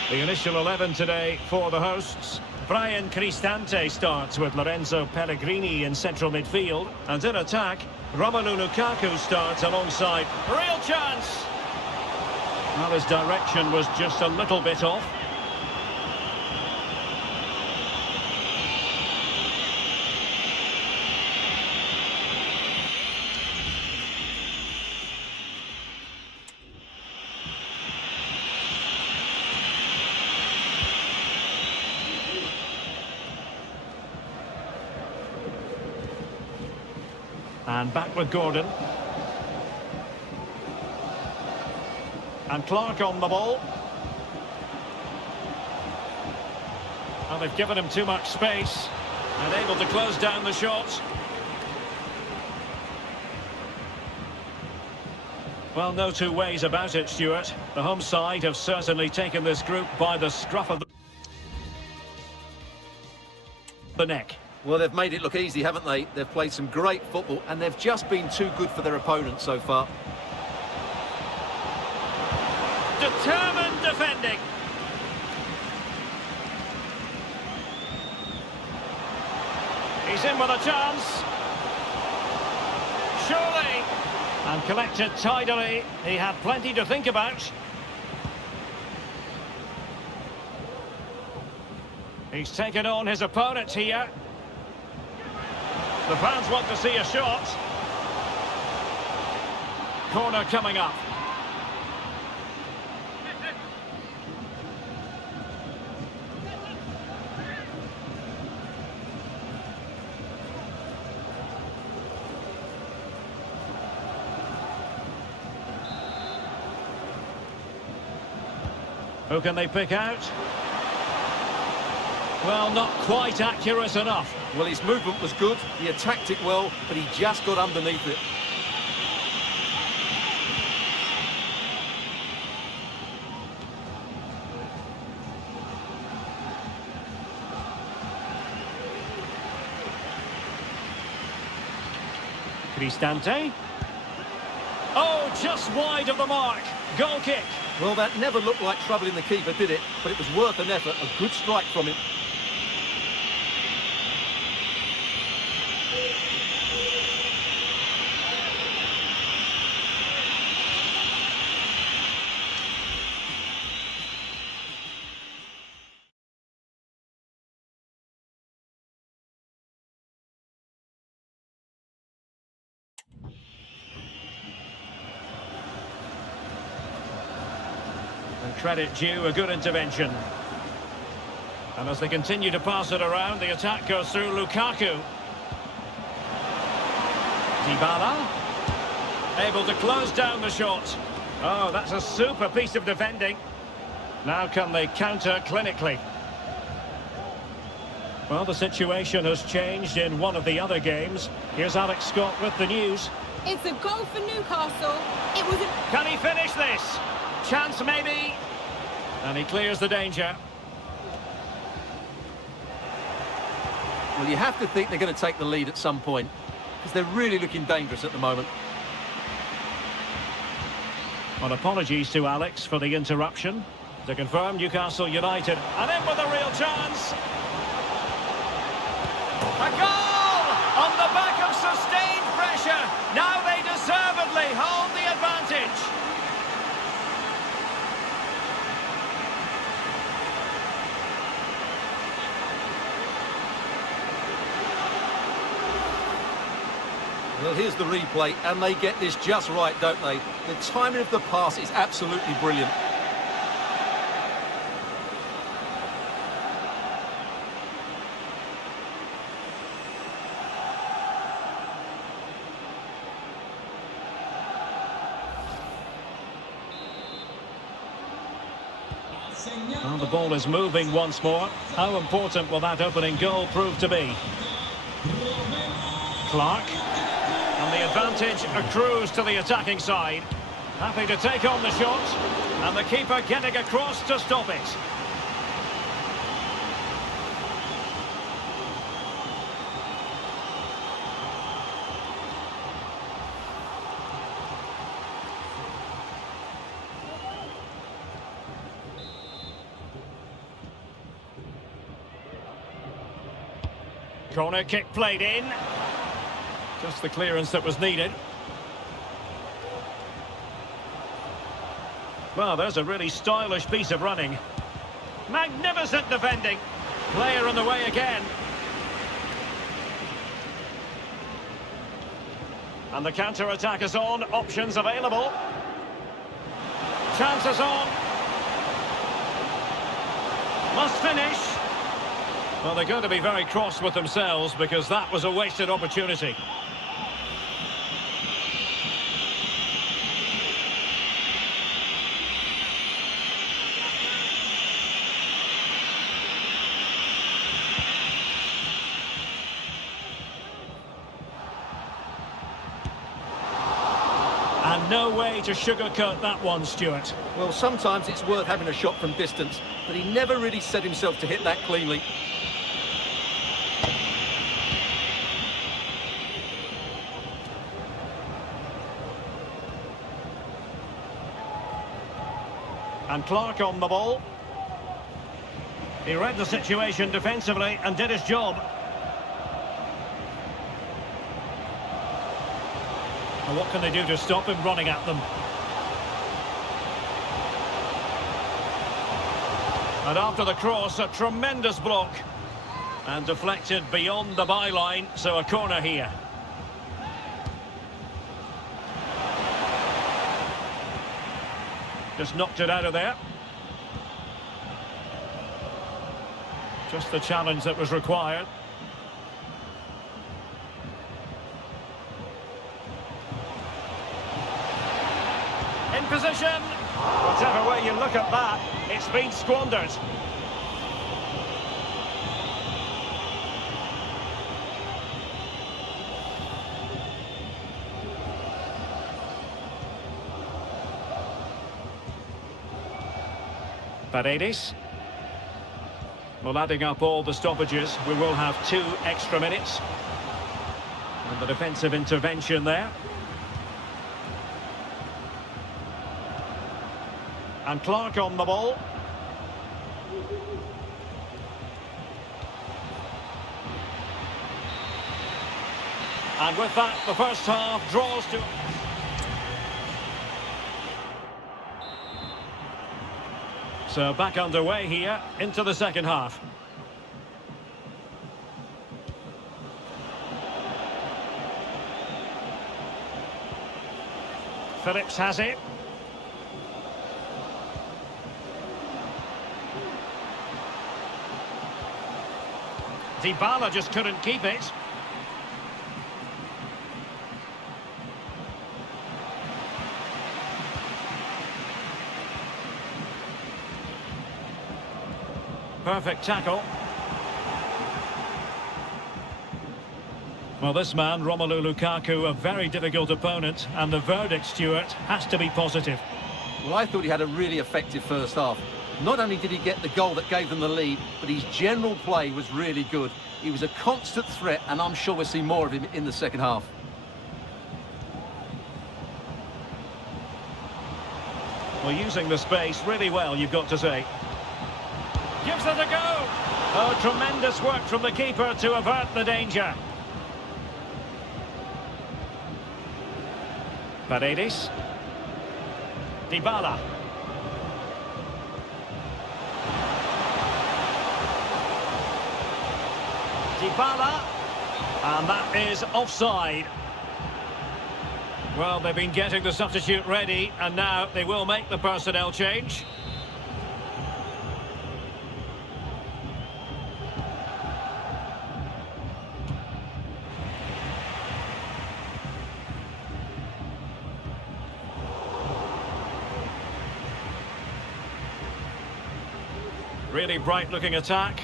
The initial 11 today for the hosts. Brian Cristante starts with Lorenzo Pellegrini in central midfield. And in attack, Romelu Lukaku starts alongside. Real chance! Well, his direction was just a little bit off. And back with Gordon. And Clark on the ball. Well, they've given him too much space. And able to close down the shot. Well, no two ways about it, Stuart. The home side have certainly taken this group by the scruff of the neck. Well, they've made it look easy, haven't they? They've played some great football, and they've just been too good for their opponents so far. Determined defending. He's in with a chance. Surely. And collected tidily. He had plenty to think about. He's taken on his opponent here. The fans want to see a shot. Corner coming up. Who can they pick out? Well, not quite accurate enough. Well, his movement was good, he attacked it well, but he just got underneath it. Cristante. Oh, just wide of the mark. Goal kick. Well, that never looked like troubling the keeper, did it? But it was worth an effort, a good strike from him. And credit due, a good intervention. And as they continue to pass it around, the attack goes through Lukaku. Dybala. Able to close down the shot. Oh, that's a super piece of defending. Now can they counter clinically? Well, the situation has changed in one of the other games. Here's Alex Scott with the news. It's a goal for Newcastle. It was a... Can he finish this? Chance maybe. And he clears the danger. Well, you have to think they're going to take the lead at some point, because they're really looking dangerous at the moment. Well, apologies to Alex for the interruption. To confirm, Newcastle United, and in with a real chance. A goal! On the back of sustained pressure. Now they deservedly hold the advantage. Well, here's the replay, and they get this just right, don't they? The timing of the pass is absolutely brilliant. Well, the ball is moving once more. How important will that opening goal prove to be? Clark. And the advantage accrues to the attacking side. Happy to take on the shot. And the keeper getting across to stop it. Corner kick played in. Just the clearance that was needed. Well, there's a really stylish piece of running. Magnificent defending. Player on the way again. And the counter-attack is on. Options available. Chances on. Must finish. Well, they're going to be very cross with themselves because that was a wasted opportunity. And no way to sugarcoat that one, Stuart. Well, sometimes it's worth having a shot from distance, but he never really set himself to hit that cleanly. And Clark on the ball. He read the situation defensively and did his job. And what can they do to stop him running at them? And after the cross, a tremendous block. And deflected beyond the byline, so a corner here. Just knocked it out of there. Just the challenge that was required. In position. Whichever way you look at that, It's been squandered. Paredes. Well, adding up all the stoppages, we will have 2 extra minutes. And the defensive intervention there. And Clark on the ball. And with that, the first half draws to... So back underway here into the second half. Phillips has it. Dybala just couldn't keep it. Perfect tackle. Well, this man, Romelu Lukaku, a very difficult opponent, and the verdict, Stuart, has to be positive. Well, I thought he had a really effective first half. Not only did he get the goal that gave them the lead, but his general play was really good. He was a constant threat, and I'm sure we'll see more of him in the second half. Well, using the space really well, you've got to say. Gives it a go! Oh, tremendous work from the keeper to avert the danger. Paredes. Dybala. Dybala. And that is offside. Well, they've been getting the substitute ready, and now they will make the personnel change. Really bright-looking attack.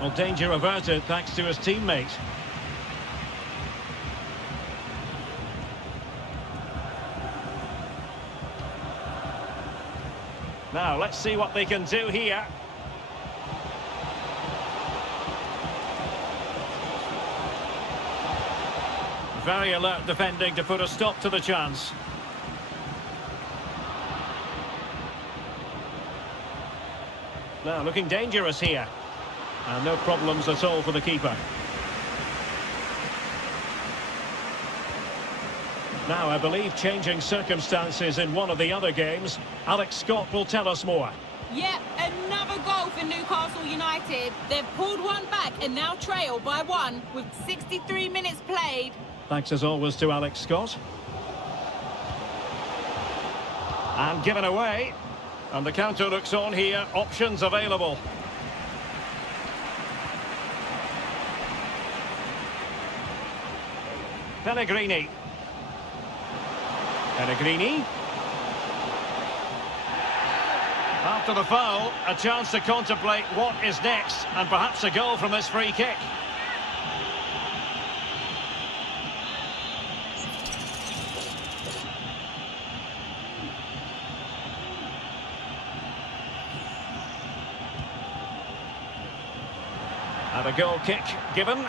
Well, danger averted thanks to his teammate. Now, let's see what they can do here. Very alert defending to put a stop to the chance. Now, looking dangerous here. And no problems at all for the keeper. Now, I believe changing circumstances in one of the other games. Alex Scott will tell us more. Yep, another goal for Newcastle United. They've pulled one back and now trail by 1 with 63 minutes played. Thanks as always to Alex Scott. And given away. And the counter looks on here. Options available. Pellegrini. Pellegrini. After the foul, a chance to contemplate what is next, and perhaps a goal from this free kick. And a goal kick given.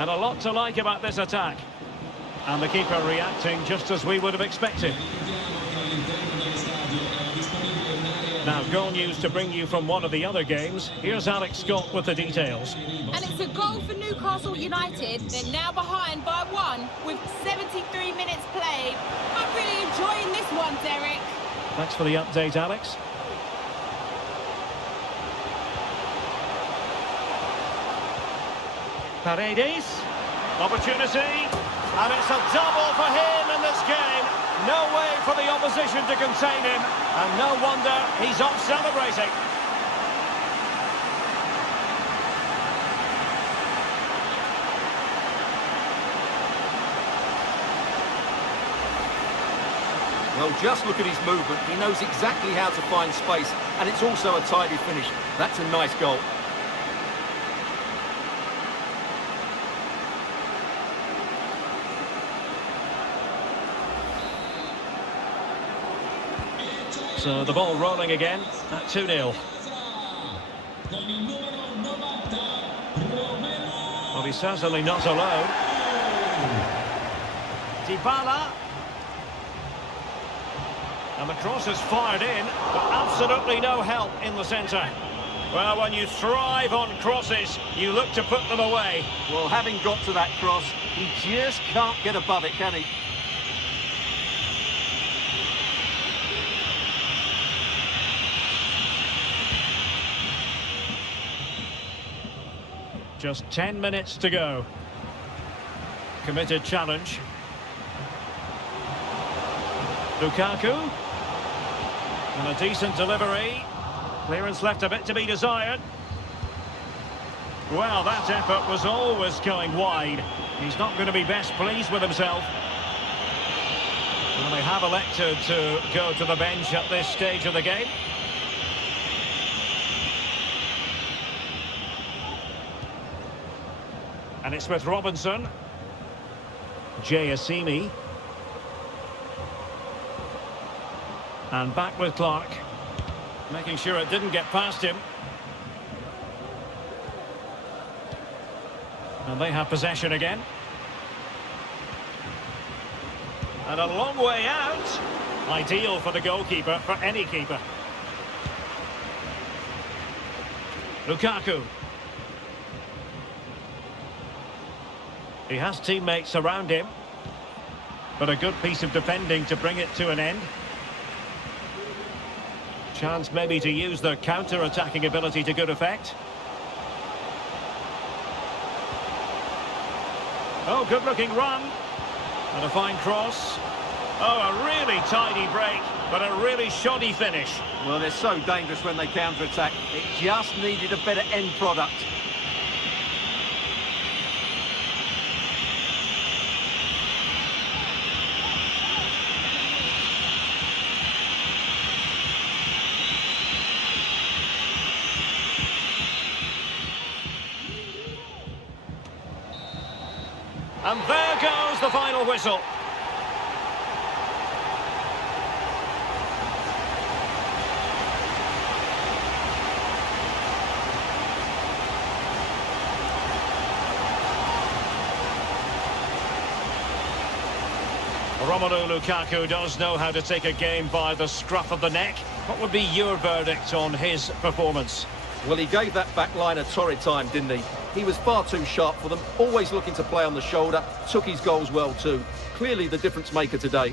And a lot to like about this attack. And the keeper reacting just as we would have expected. Now, goal news to bring you from one of the other games. Here's Alex Scott with the details. And it's a goal for Newcastle United. They're now behind by 1 with 73 minutes played. I'm really enjoying this one, Derek. Thanks for the update, Alex. Paredes. Opportunity. And it's a double for him in this game. No way for the opposition to contain him. And no wonder he's off celebrating. Well, just look at his movement. He knows exactly how to find space, and it's also a tidy finish. That's a nice goal. So the ball rolling again at 2-0. Well, he's certainly not alone. Dybala. And the cross is fired in, but absolutely no help in the centre. Well, when you thrive on crosses, you look to put them away. Well, having got to that cross, he just can't get above it, can he? Just 10 minutes to go. Committed challenge. Lukaku. And a decent delivery. Clearance left a bit to be desired. Well, that effort was always going wide. He's not going to be best pleased with himself. Well, they have elected to go to the bench at this stage of the game. And it's with Robinson. Jay Asimi. And back with Clark. Making sure it didn't get past him. And they have possession again. And a long way out. Ideal for the goalkeeper, for any keeper. Lukaku. He has teammates around him. But a good piece of defending to bring it to an end. Chance maybe to use their counter-attacking ability to good effect. Oh, good-looking run. And a fine cross. Oh, a really tidy break, but a really shoddy finish. Well, they're so dangerous when they counter-attack. It just needed a better end product. And there goes the final whistle. Romelu Lukaku does know how to take a game by the scruff of the neck. What would be your verdict on his performance? Well, he gave that back line a torrid time, didn't he? He was far too sharp for them, always looking to play on the shoulder, took his goals well too. Clearly the difference maker today.